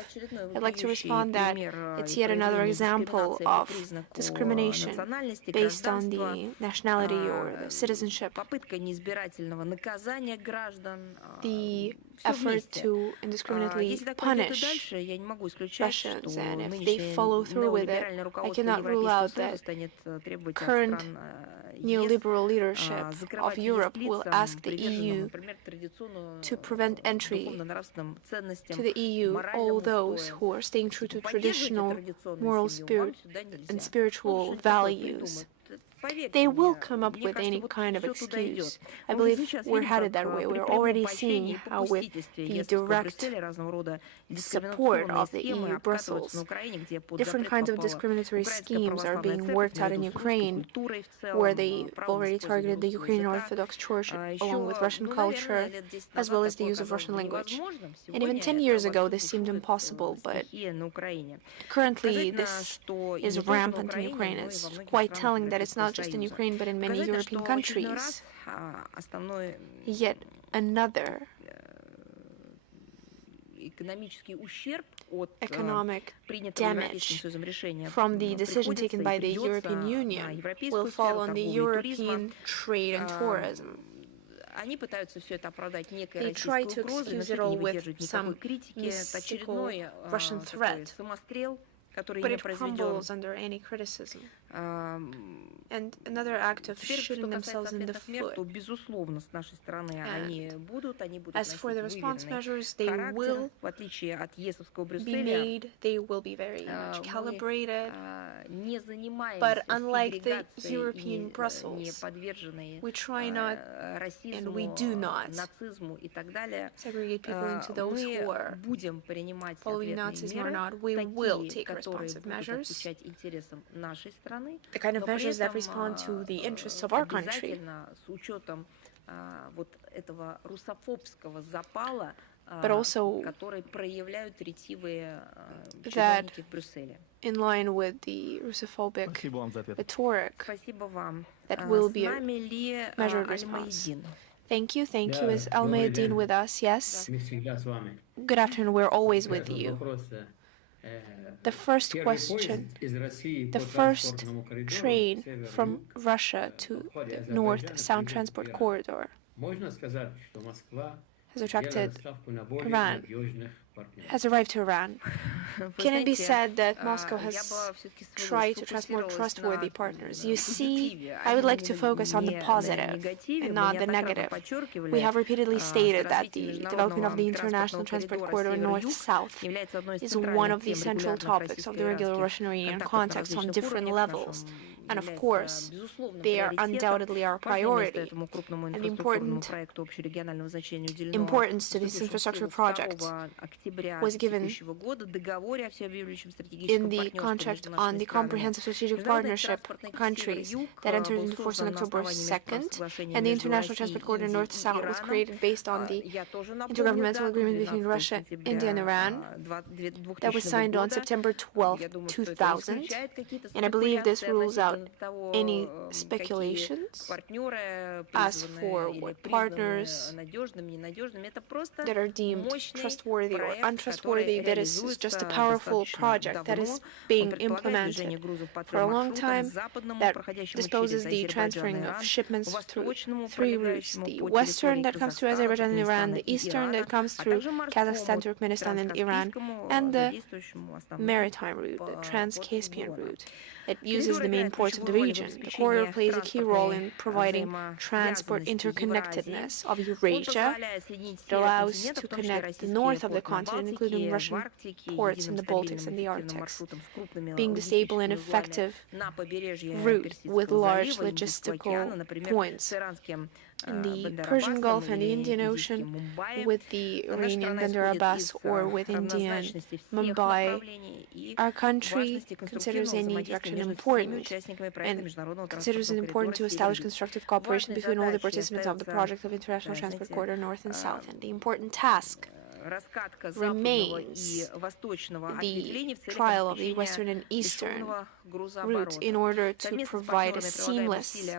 I'd like to respond that it's yet another example of discrimination based on the nationality or the citizenship. The effort to indiscriminately punish Russians, and if they follow through with it, I cannot rule out that current neoliberal leadership of Europe will ask the EU to prevent entry to the EU all those who are staying true to traditional moral spirit and spiritual values. They will come up with any kind of excuse. I believe we're headed that way. We're already seeing how with the direct support of the EU, Brussels, different kinds of discriminatory schemes are being worked out in Ukraine, where they already targeted the Ukrainian Orthodox Church along with Russian culture, as well as the use of Russian language. And even 10 years ago, this seemed impossible, but currently this is rampant in Ukraine. It's quite telling that it's not just in Ukraine, but in many European countries. Yet another economic damage from the decision taken by the European Union will fall on the European trade and tourism. They try to excuse it all with some mystical Russian threat, but it crumbles under any criticism. And another act of shooting themselves in the foot. And as for the response measures, they will be made, they will be very much calibrated, but unlike the European Brussels, we try not, and we do not, segregate people into those who are following Nazism or not. We will take responsive measures, the kind of measures that respond to the interests of our country, but also that in line with the Russophobic rhetoric, that will be a measured response. Thank you. Is Almeidin with us? Yes. Good afternoon. We're always with you. The first question, the first train from Russia to the North-South Transport Corridor has arrived to Iran. Can it be said that Moscow has tried to transport trustworthy partners? You see, I would like to focus on the positive and not the negative. We have repeatedly stated that the development of the international transport corridor north-south is one of the central topics of the regular Russian-Iranian context on different levels. And of course, they are undoubtedly our priority. And the importance to this infrastructure project was given in the contract on the Comprehensive Strategic Partnership countries that entered into force on October 2nd, and the International Transport Corridor North-South was created based on the intergovernmental agreement between Russia, India, and Iran that was signed on September 12, 2000, and I believe this rules out any speculations as for what partners that are deemed trustworthy or untrustworthy. That is just a powerful project that is being implemented for a long time that disposes the transferring of shipments through three routes: the western that comes through Azerbaijan and Iran, the eastern that comes through Kazakhstan, Turkmenistan, and Iran, and the maritime route, the Trans-Caspian route. It uses the main ports of the region. The corridor plays a key role in providing transport interconnectedness of Eurasia. It allows to connect the north of the continent, including Russian ports in the Baltics and the Arctic, being the stable and effective route with large logistical points in the Persian Gulf and the Indian Ocean, with the Iranian Bandar Abbas or with Indian Mumbai. Our country considers any direction important and considers it important to establish constructive cooperation between all the participants of the project of International Transport Corridor North and South. And the important task remains the trial of the western and eastern route in order to provide a seamless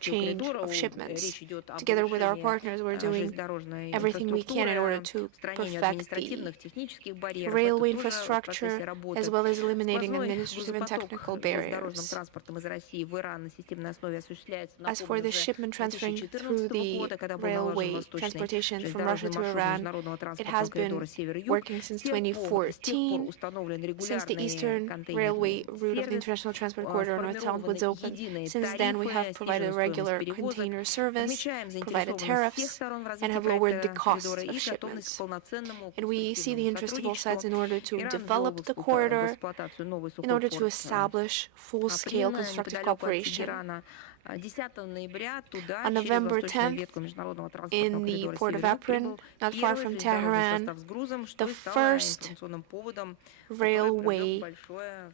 change of shipments. Together with our partners, we're doing everything we can in order to perfect the railway infrastructure, as well as eliminating administrative and technical barriers. As for the shipment transferring through the railway transportation from Russia to Iran, it has been working since 2014, since the Eastern Railway route of the International Transport Corridor North-South was open. Since then, we have provided regular container service, provided tariffs, and have lowered the cost of shipments. And we see the interest of all sides in order to develop the corridor, in order to establish full-scale constructive cooperation. On November 10th, in the port of Aprin, not far from Tehran, the first railway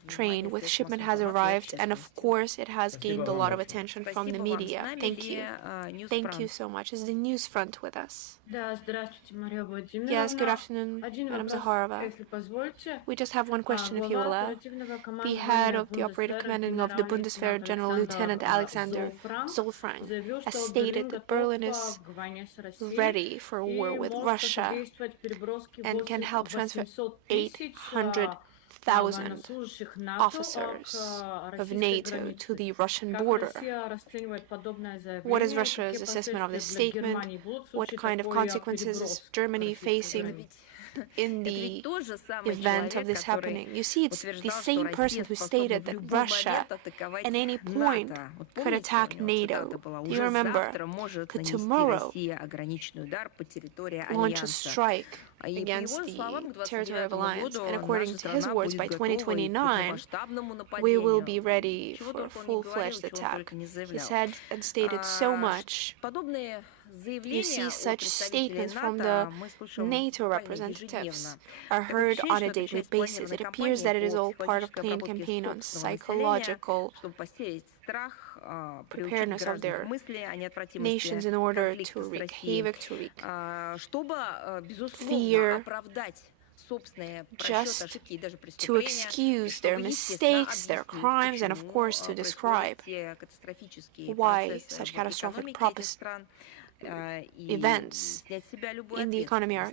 train with shipment has arrived, and of course it has gained a lot of attention from the media. Thank you. Thank you so much. Is the news front with us? Yes, good afternoon, Madam Zajárova. We just have one question, if you allow. The head of the operative commanding of the Bundeswehr, General Lieutenant Alexander Zollfrank, has stated that Berlin is ready for a war with Russia and can help transfer 800,000 officers of NATO to the Russian border. What is Russia's assessment of this statement? What kind of consequences is Germany facing in the event of this happening? You see, it's the same person who stated that Russia at any point could attack NATO. Do you remember? Could tomorrow launch a strike against the territorial alliance. And according to his words, by 2029, we will be ready for a full-fledged attack. He said and stated so much. You see, such statements from the NATO representatives are heard on a daily basis. It appears that it is all part of plain campaign on psychological preparedness of their nations in order to wreak havoc, to wreak fear, just to excuse their mistakes, their crimes, and of course to describe why such catastrophic events in the economy are,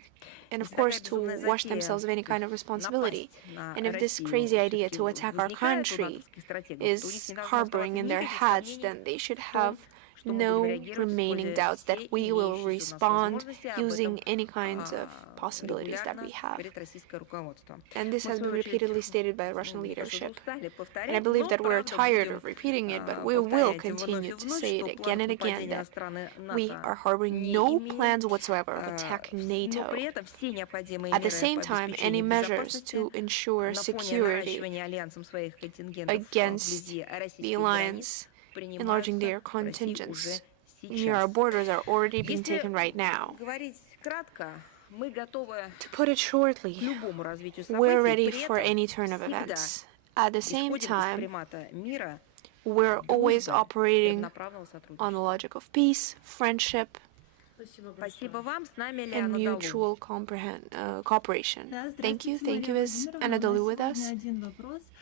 and of course to wash themselves of any kind of responsibility. And if this crazy idea to attack our country is harboring in their heads, then they should have no remaining doubts that we will respond using any kinds of possibilities that we have. And this has been repeatedly stated by the Russian leadership. And I believe that we're tired of repeating it, but we will continue to say it again and again that we are harboring no plans whatsoever of attacking NATO. At the same time, any measures to ensure security against the alliance enlarging their contingents near our borders are already being taken right now. To put it shortly, we're ready for any turn of events. At the same time, we're always operating on the logic of peace, friendship, and mutual cooperation. Thank you. Thank you. Is Anadolu with us?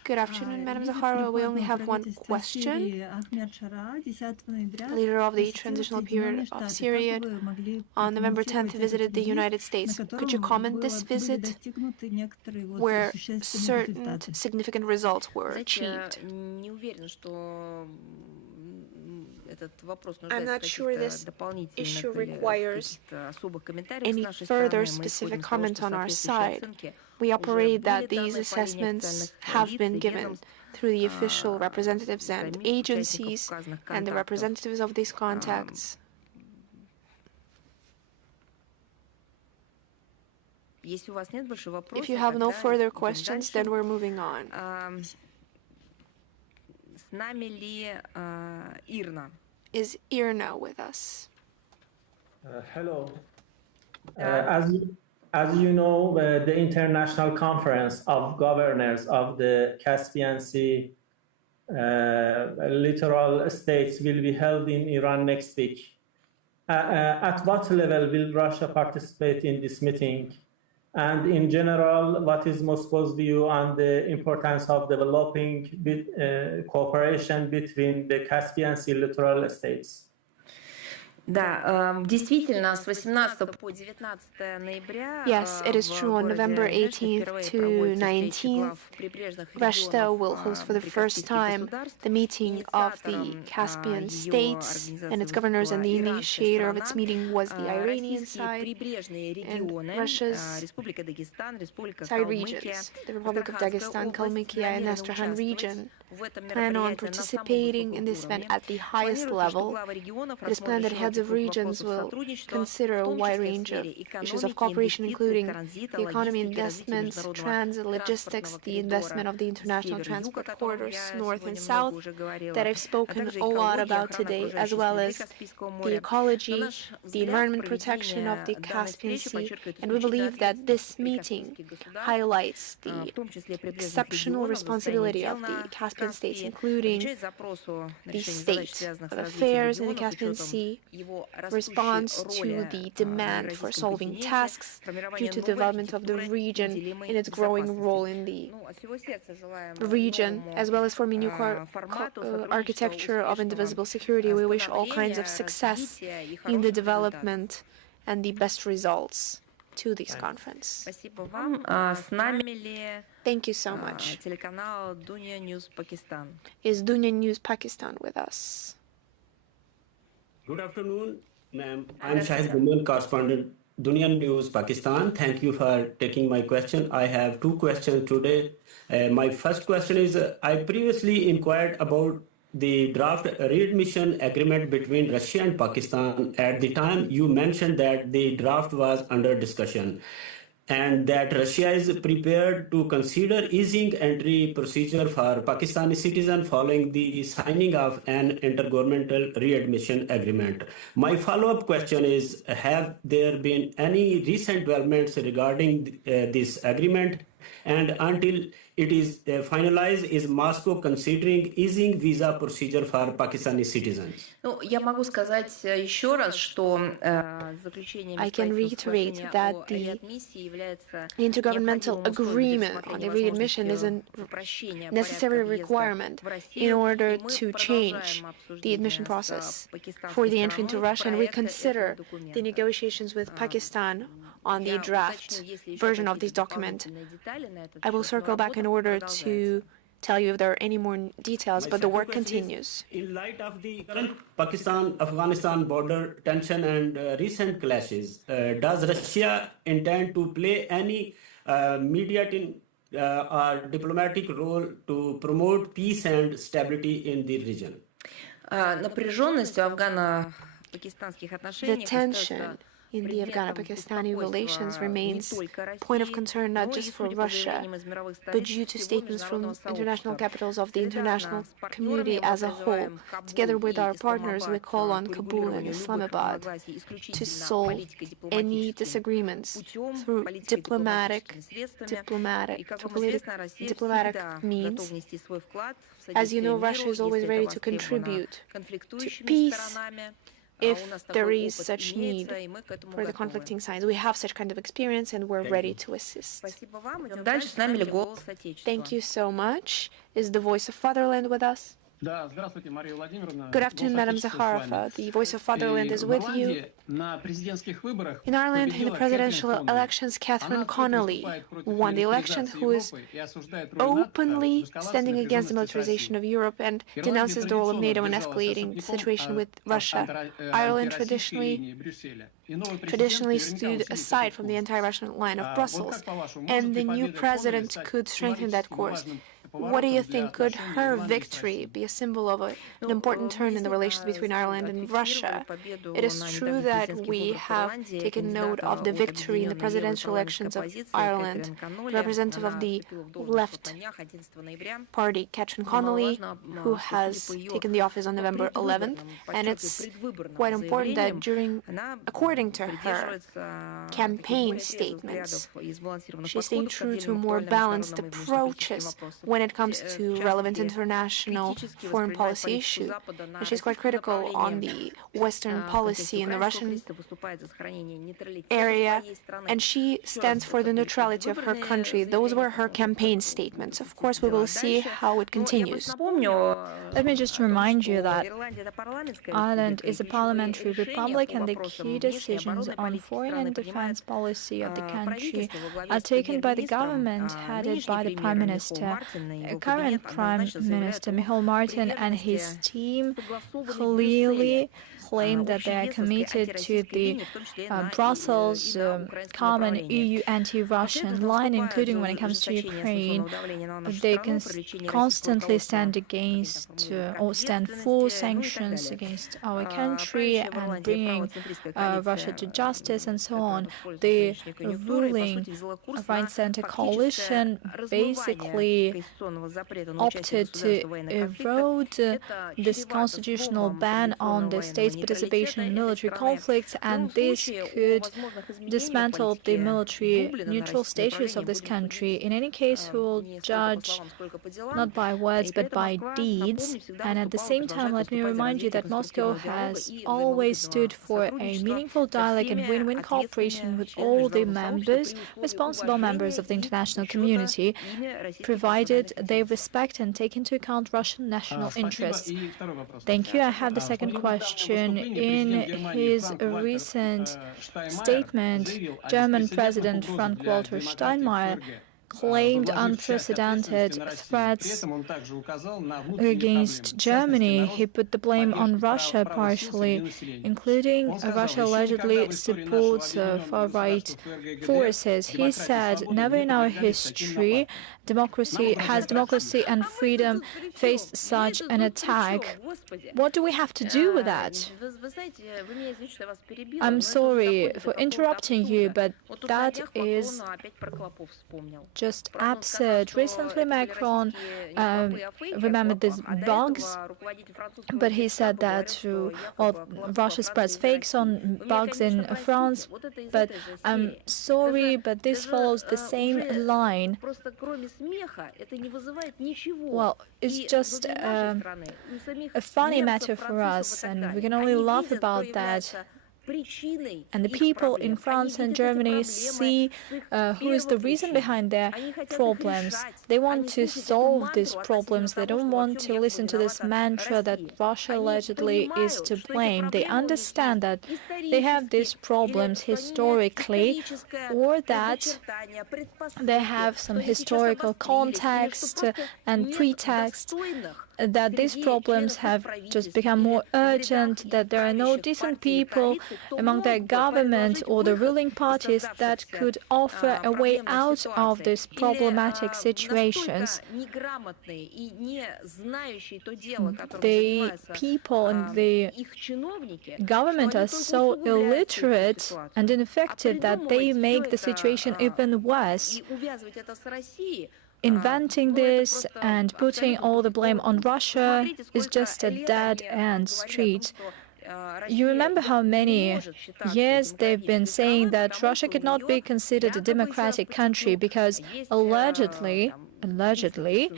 Good afternoon, Madam Zajárova. We only have one question. Leader of the Transitional Period of Syria on November 10th visited the United States. Could you comment this visit where certain significant results were achieved? I'm not sure this issue requires any further specific comment on our side. We operate that these assessments have been given through the official representatives and agencies and the representatives of these contacts. If you have no further questions, then we're moving on. Is Irna with us? Hello. As you know, the International Conference of Governors of the Caspian Sea littoral states will be held in Iran next week. At what level will Russia participate in this meeting? And in general, what is Moscow's view on the importance of developing cooperation between the Caspian Sea littoral states? Yes, it is true. On November 18th to 19th, Repetto will host for the first time the meeting of the Caspian states and its governors, and the initiator of its meeting was the Iranian side and Russia's side regions, the Republic of Dagestan, Kalmykia, and Astrakhan region. Plan on participating in this event at the highest level. It is planned that heads of regions will consider a wide range of issues of cooperation, including the economy, investments, transit, logistics, the investment of the international transport corridors north and south that I've spoken a lot about today, as well as the ecology, the environment protection of the Caspian Sea. And we believe that this meeting highlights the exceptional responsibility of the Caspian states, including the state of affairs in the Caspian Sea, response to the demand for solving tasks due to the development of the region in its growing role in the region, as well as forming new architecture of indivisible security. We wish all kinds of success in the development and the best results to this conference. Thank you so much. Is Dunya News Pakistan with us? Good afternoon, ma'am. I'm Shahid Guman, correspondent, Dunya News Pakistan. Thank you for taking my question. I have two questions today. My first question is, I previously inquired about the draft readmission agreement between Russia and Pakistan. At the time, you mentioned that the draft was under discussion and that Russia is prepared to consider easing entry procedure for Pakistani citizens following the signing of an intergovernmental readmission agreement. My follow-up question is, have there been any recent developments regarding this agreement? And until it is finalized, is Moscow considering easing visa procedure for Pakistani citizens? I can reiterate that the intergovernmental agreement on the readmission is a necessary requirement in order to change the admission process for the entry into Russia, and we consider the negotiations with Pakistan on the draft version of this document. I will circle back in order to tell you if there are any more details, but the work continues. In light of the current Pakistan-Afghanistan border tension and recent clashes, does Russia intend to play any mediating or diplomatic role to promote peace and stability in the region? The tension in the Afghano-Pakistani relations remains a point of concern not just for Russia, but due to statements from international capitals of the international community as a whole. Together with our partners, we call on Kabul and Islamabad to solve any disagreements through diplomatic means. As you know, Russia is always ready to contribute to peace if there is such need for the conflicting sides. We have such kind of experience and we're ready to assist. Thank you so much. Is the Voice of Fatherland with us? Good afternoon, Madam Zajárova. The Voice of Fatherland is with you. In Ireland, in the presidential elections, Catherine Connolly won the election, who is openly standing against the militarization of Europe and denounces the role of NATO in escalating the situation with Russia. Ireland traditionally stood aside from the anti-Russian line of Brussels, and the new president could strengthen that course. What do you think? Could her victory be a symbol of an important turn in the relations between Ireland and Russia? It is true that we have taken note of the victory in the presidential elections of Ireland. The representative of the left party, Catherine Connolly, who has taken the office on November 11th, and it's quite important that according to her campaign statements, she's staying true to more balanced approaches when it comes to relevant international foreign policy issues. And she's quite critical on the Western policy in the Russian area, and she stands for the neutrality of her country. Those were her campaign statements. Of course, we will see how it continues. Let me just remind you that Ireland is a parliamentary republic, and the key decisions on foreign and defense policy of the country are taken by the government headed by the Prime Minister. Current Prime Minister Michael Martin and his team clearly claim that they are committed to the Brussels common EU anti-Russian line, including when it comes to Ukraine. They constantly stand against or stand for sanctions against our country and bringing Russia to justice and so on. The ruling right-center coalition basically opted to erode this constitutional ban on the state's participation in military conflicts, and this could dismantle the military neutral status of this country. In any case, we will judge not by words but by deeds. And at the same time, let me remind you that Moscow has always stood for a meaningful dialogue and win-win cooperation with all the responsible members of the international community, provided they respect and take into account Russian national interests. Thank you. I have the second question. In his recent statement, German President Frank-Walter Steinmeier claimed unprecedented threats against Germany. He put the blame on Russia partially, including Russia allegedly supports far-right forces. He said, never in our history democracy and freedom faced such an attack. What do we have to do with that? I'm sorry for interrupting you, but that is just absurd. Recently, Macron remembered these bugs, but he said that Russia spreads fakes on bugs in France. But I'm sorry, but this follows the same line. Well, it's just a funny matter for us, and we can only laugh about that. And the people in France and Germany see who is the reason behind their problems. They want to solve these problems. They don't want to listen to this mantra that Russia allegedly is to blame. They understand that they have these problems historically, or that they have some historical context and pretext, that these problems have just become more urgent, that there are no decent people among their government or the ruling parties that could offer a way out of these problematic situations. The people in the government are so illiterate and ineffective that they make the situation even worse. Inventing this and putting all the blame on Russia is just a dead-end street. You remember how many years they've been saying that Russia could not be considered a democratic country because allegedly allegedly,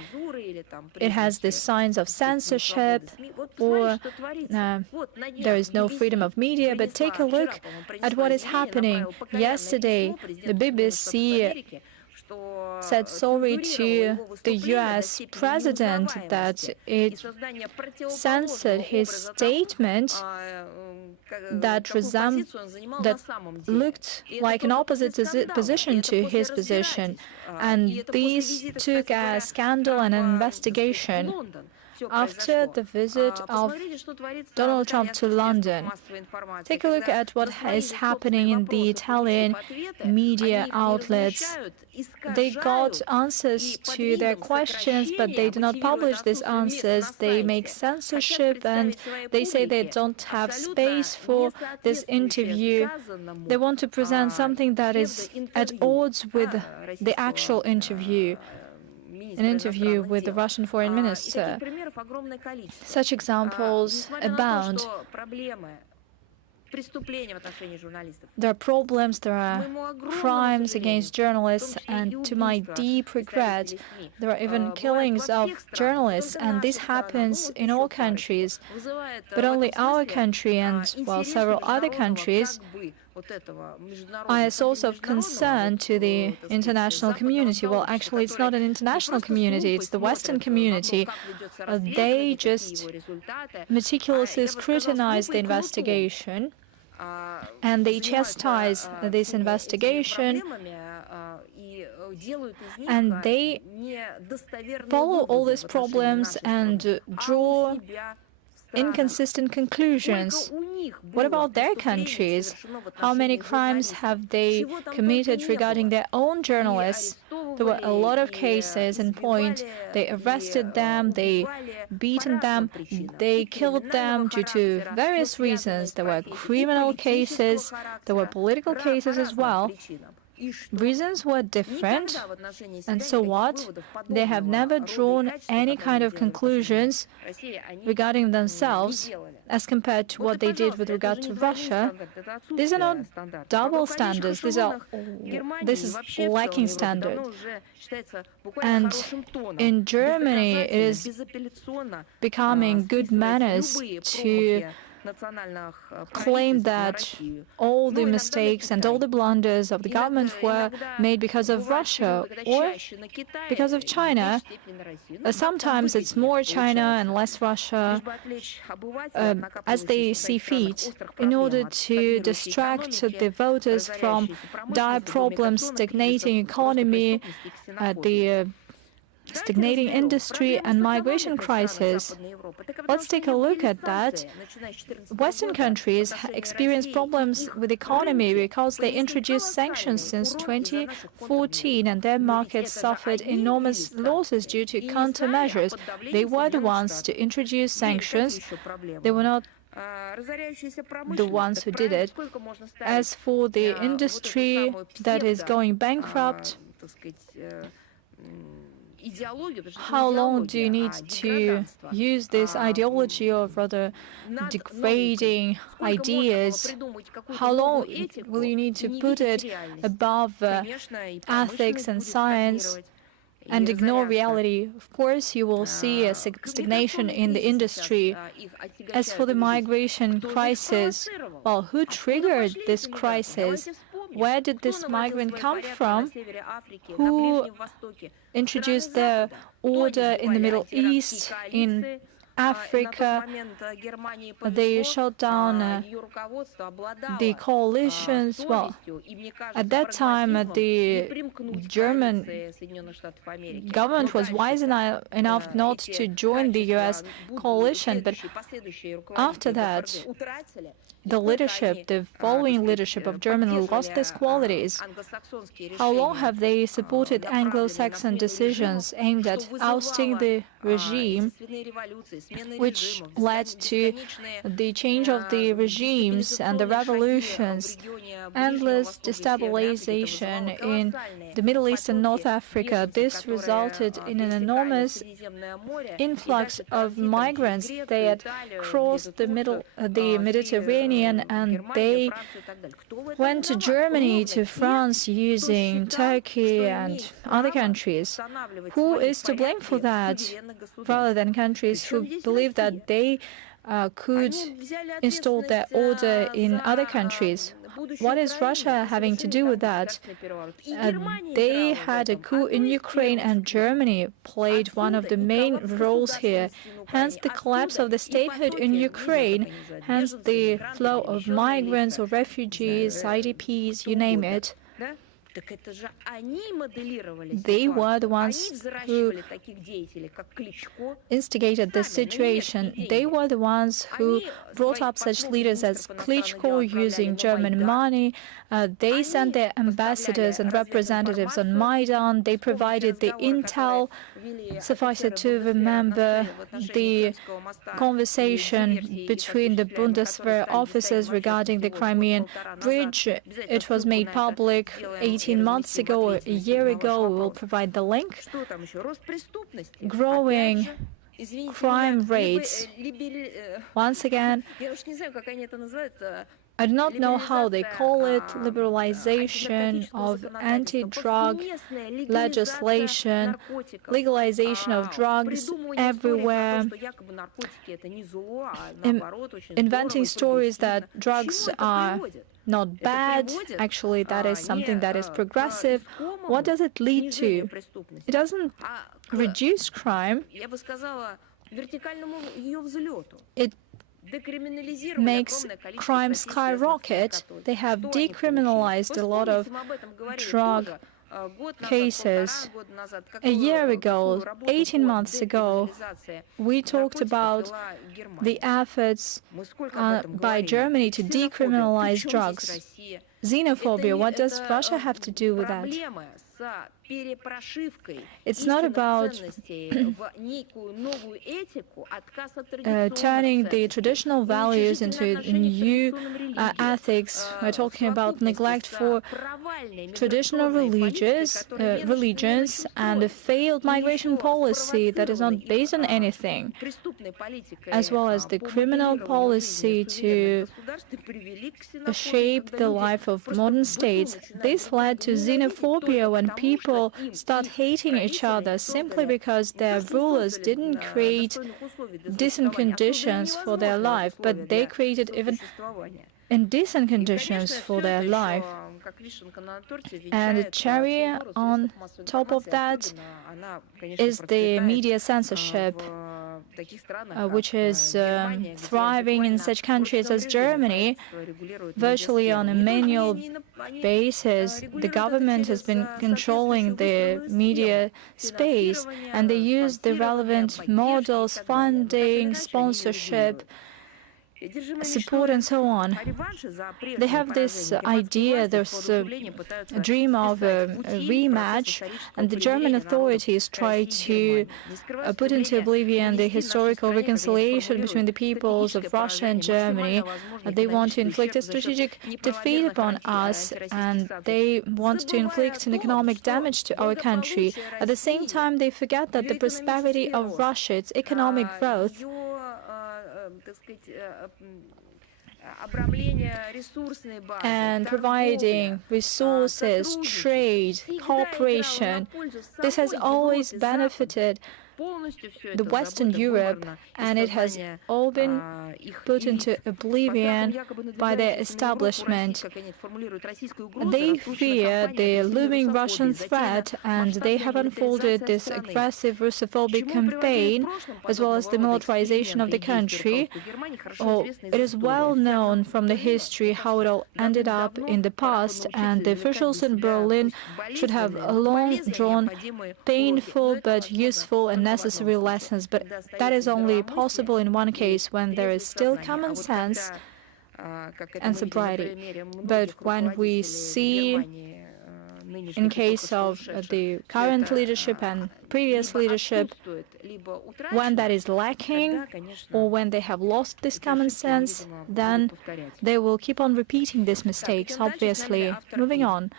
it has the signs of censorship or there is no freedom of media. But take a look at what is happening. Yesterday, the BBC said sorry to the US president that it censored his statement that looked like an opposite position to his position. And these took a scandal and an investigation after the visit of Donald Trump to London. Take a look at what is happening in the Italian media outlets. They got answers to their questions, but they do not publish these answers. They make censorship and they say they don't have space for this interview. They want to present something that is at odds with the actual interview. An interview with the Russian foreign minister. Such examples abound. There are problems, there are crimes against journalists, and to my deep regret, there are even killings of journalists, and this happens in all countries. But only our country and, well, several other countries are a source of concern to the international community. Well, actually, it's not an international community, it's the Western community. They just meticulously scrutinize the investigation and they chastise this investigation and they follow all these problems and draw inconsistent conclusions. What about their countries? How many crimes have they committed regarding their own journalists? There were a lot of cases in point. They arrested them, they beaten them, they killed them due to various reasons. There were criminal cases, there were political cases as well. Reasons were different, and so what? They have never drawn any kind of conclusions regarding themselves as compared to what they did with regard to Russia. These are not double standards, this is lacking standard. And in Germany, it is becoming good manners to claim that all the mistakes and all the blunders of the government were made because of Russia or because of China. Sometimes it's more China and less Russia, as they see fit, in order to distract the voters from dire problems, stagnating economy, the stagnating industry and migration crisis. Let's take a look at that. Western countries experience problems with the economy because they introduced sanctions since 2014 and their markets suffered enormous losses due to countermeasures. They were the ones to introduce sanctions. They were not the ones who did it. As for the industry that is going bankrupt, how long do you need to use this ideology of rather degrading ideas? How long will you need to put it above ethics and science and ignore reality? Of course, you will see a stagnation in the industry. As for the migration crisis, well, who triggered this crisis? Where did this migrant come from? Who introduced the order in the Middle East, in Africa? They shut down the coalitions. Well, at that time, the German government was wise enough not to join the US coalition, but after that, the following leadership of Germany lost these qualities. How long have they supported Anglo-Saxon decisions aimed at ousting the regime, which led to the change of the regimes and the revolutions, endless destabilization in the Middle East and North Africa. This resulted in an enormous influx of migrants. They had crossed the Mediterranean, and they went to Germany, to France, using Turkey and other countries. Who is to blame for that, rather than countries who believe that they could install their order in other countries? What is Russia having to do with that? They had a coup in Ukraine, and Germany played one of the main roles here. Hence the collapse of the statehood in Ukraine, hence the flow of migrants or refugees, IDPs, you name it. They were the ones who instigated this situation. They were the ones who brought up such leaders as Klitschko using German money. They sent their ambassadors and representatives on Maidan. They provided the intel. Suffice it to remember the conversation between the Bundeswehr officers regarding the Crimean Bridge. It was made public 18 months ago or a year ago. We will provide the link. Growing crime rates. Once again, I do not know how they call it, liberalization of anti-drug legislation, legalization of drugs everywhere, inventing stories that drugs are not bad. Actually, that is something that is progressive. What does it lead to? It doesn't reduce crime. It makes crime skyrocket. They have decriminalized a lot of drug cases. A year ago, 18 months ago, we talked about the efforts by Germany to decriminalize drugs. Xenophobia, what does Russia have to do with that? It's not about turning the traditional values into new ethics. We're talking about neglect for traditional religions and a failed migration policy that is not based on anything, as well as the criminal policy to shape the life of modern states. This led to xenophobia when people start hating each other simply because their rulers didn't create decent conditions for their life, but they created even indecent conditions for their life. And the cherry on top of that is the media censorship, which is thriving in such countries as Germany. Virtually on a manual basis, the government has been controlling the media space, and they use the relevant models, funding, sponsorship, support, and so on. They have this idea, this dream of a rematch, and the German authorities try to put into oblivion the historical reconciliation between the peoples of Russia and Germany. They want to inflict a strategic defeat upon us, and they want to inflict an economic damage to our country. At the same time, they forget that the prosperity of Russia, its economic growth, and providing resources, trade, cooperation, this has always benefited the Western Europe, and it has all been put into oblivion by their establishment. They fear the looming Russian threat, and they have unfolded this aggressive Russophobic campaign, as well as the militarization of the country. It is well known from the history how it all ended up in the past, and the officials in Berlin should have long drawn painful but useful and necessary lessons, but that is only possible in one case, when there is still common sense and sobriety. But when we see in case of the current leadership and previous leadership, when that is lacking or when they have lost this common sense, then they will keep on repeating these mistakes, obviously. Moving on.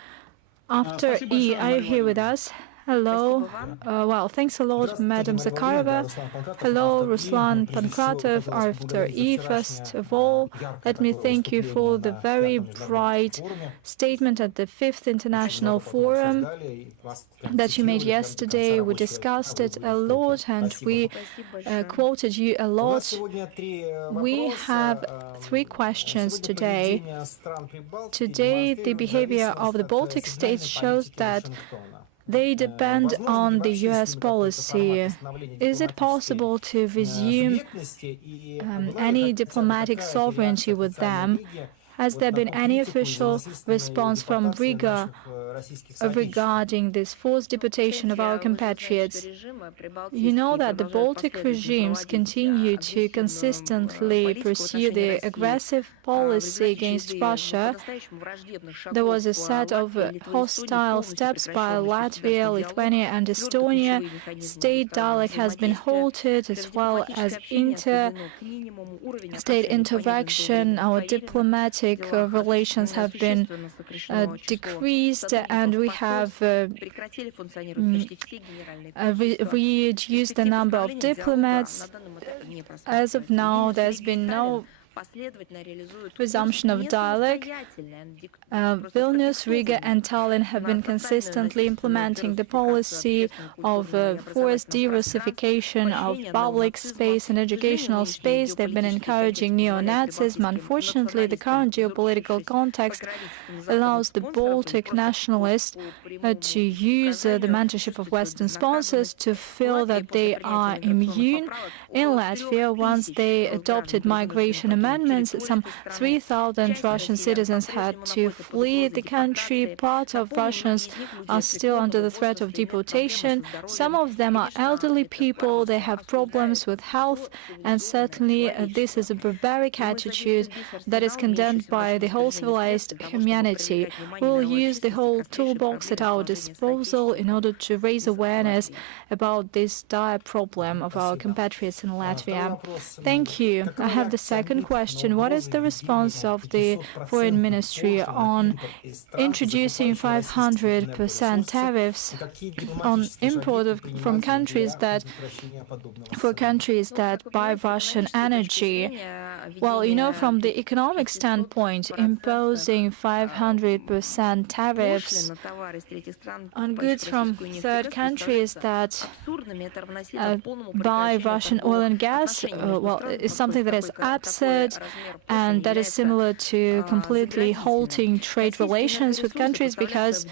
After E, are you here with us? Hello. Well, thanks a lot, Madam Zajárova. Hello, Ruslan Pankratov. After E, first of all, let me thank you for the very bright statement at the 5th International Forum that you made yesterday. We discussed it a lot and we quoted you a lot. We have 3 questions today. Today, the behavior of the Baltic states shows that they depend on the U.S. policy. Is it possible to resume any diplomatic sovereignty with them? Has there been any official response from Riga regarding this forced deportation of our compatriots? You know that the Baltic regimes continue to consistently pursue the aggressive policy against Russia. There was a set of hostile steps by Latvia, Lithuania and Estonia. State dialogue has been halted, as well as state interaction. Our diplomatic relations have been decreased, and we have reduced the number of diplomats. As of now, there's been no resumption of dialogue. Vilnius, Riga and Tallinn have been consistently implementing the policy of forced de-Russification of public space and educational space. They've been encouraging neo-Nazism. Unfortunately, the current geopolitical context allows the Baltic nationalists to use the mentorship of Western sponsors to feel that they are immune. In Latvia, once they adopted migration amendments, some 3,000 Russian citizens had to flee the country. Part of Russians are still under the threat of deportation. Some of them are elderly people, they have problems with health, and certainly this is a barbaric attitude that is condemned by the whole civilized humanity. We will use the whole toolbox at our disposal in order to raise awareness about this dire problem of our compatriots in Latvia. Thank you. I have the second question. What is the response of the Foreign Ministry on introducing 500% tariffs on import for countries that buy Russian energy? Well, you know, from the economic standpoint, imposing 500% tariffs on goods from third countries that buy Russian oil and gas, well, is something that is absurd, and that is similar to completely halting trade relations with countries, because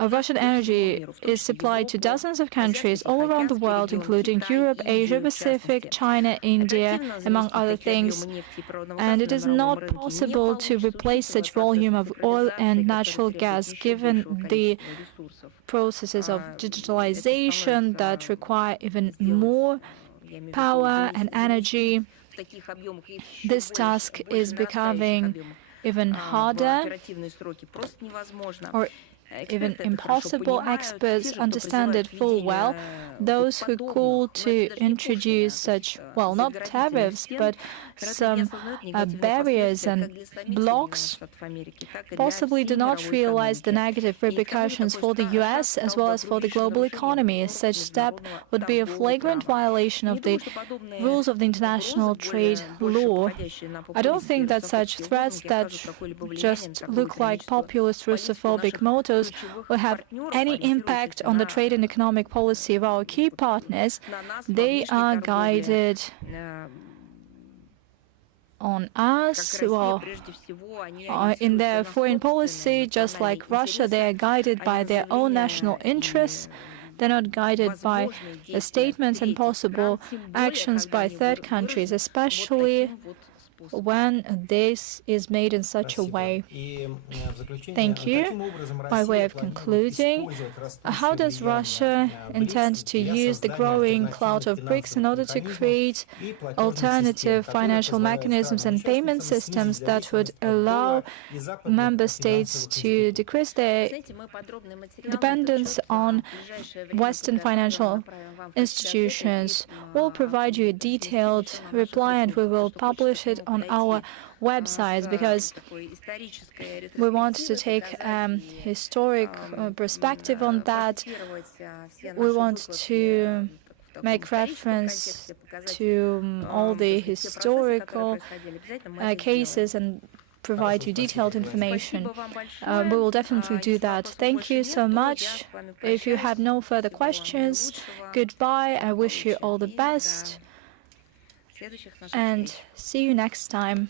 Russian energy is supplied to dozens of countries all around the world, including Europe, Asia Pacific, China, India, among other things. And it is not possible to replace such volume of oil and natural gas given the processes of digitalization that require even more power and energy. This task is becoming even harder or even impossible. Experts understand it full well. Those who call to introduce such, well, not tariffs, but some barriers and blocks possibly do not realize the negative repercussions for the U.S. as well as for the global economy. Such step would be a flagrant violation of the rules of the international trade law. I don't think that such threats that just look like populist Russophobic mottos will have any impact on the trade and economic policy of our key partners. They are guided on us, well, in their foreign policy, just like Russia, they are guided by their own national interests. They're not guided by the statements and possible actions by third countries, especially when this is made in such a way. Thank you. By way of concluding, how does Russia intend to use the growing clout of BRICS in order to create alternative financial mechanisms and payment systems that would allow member states to decrease their dependence on Western financial institutions? We'll provide you a detailed reply and we will publish it on our website because we want to take historic perspective on that. We want to make reference to all the historical cases and provide you detailed information. We will definitely do that. Thank you so much. If you have no further questions, goodbye. I wish you all the best and see you next time.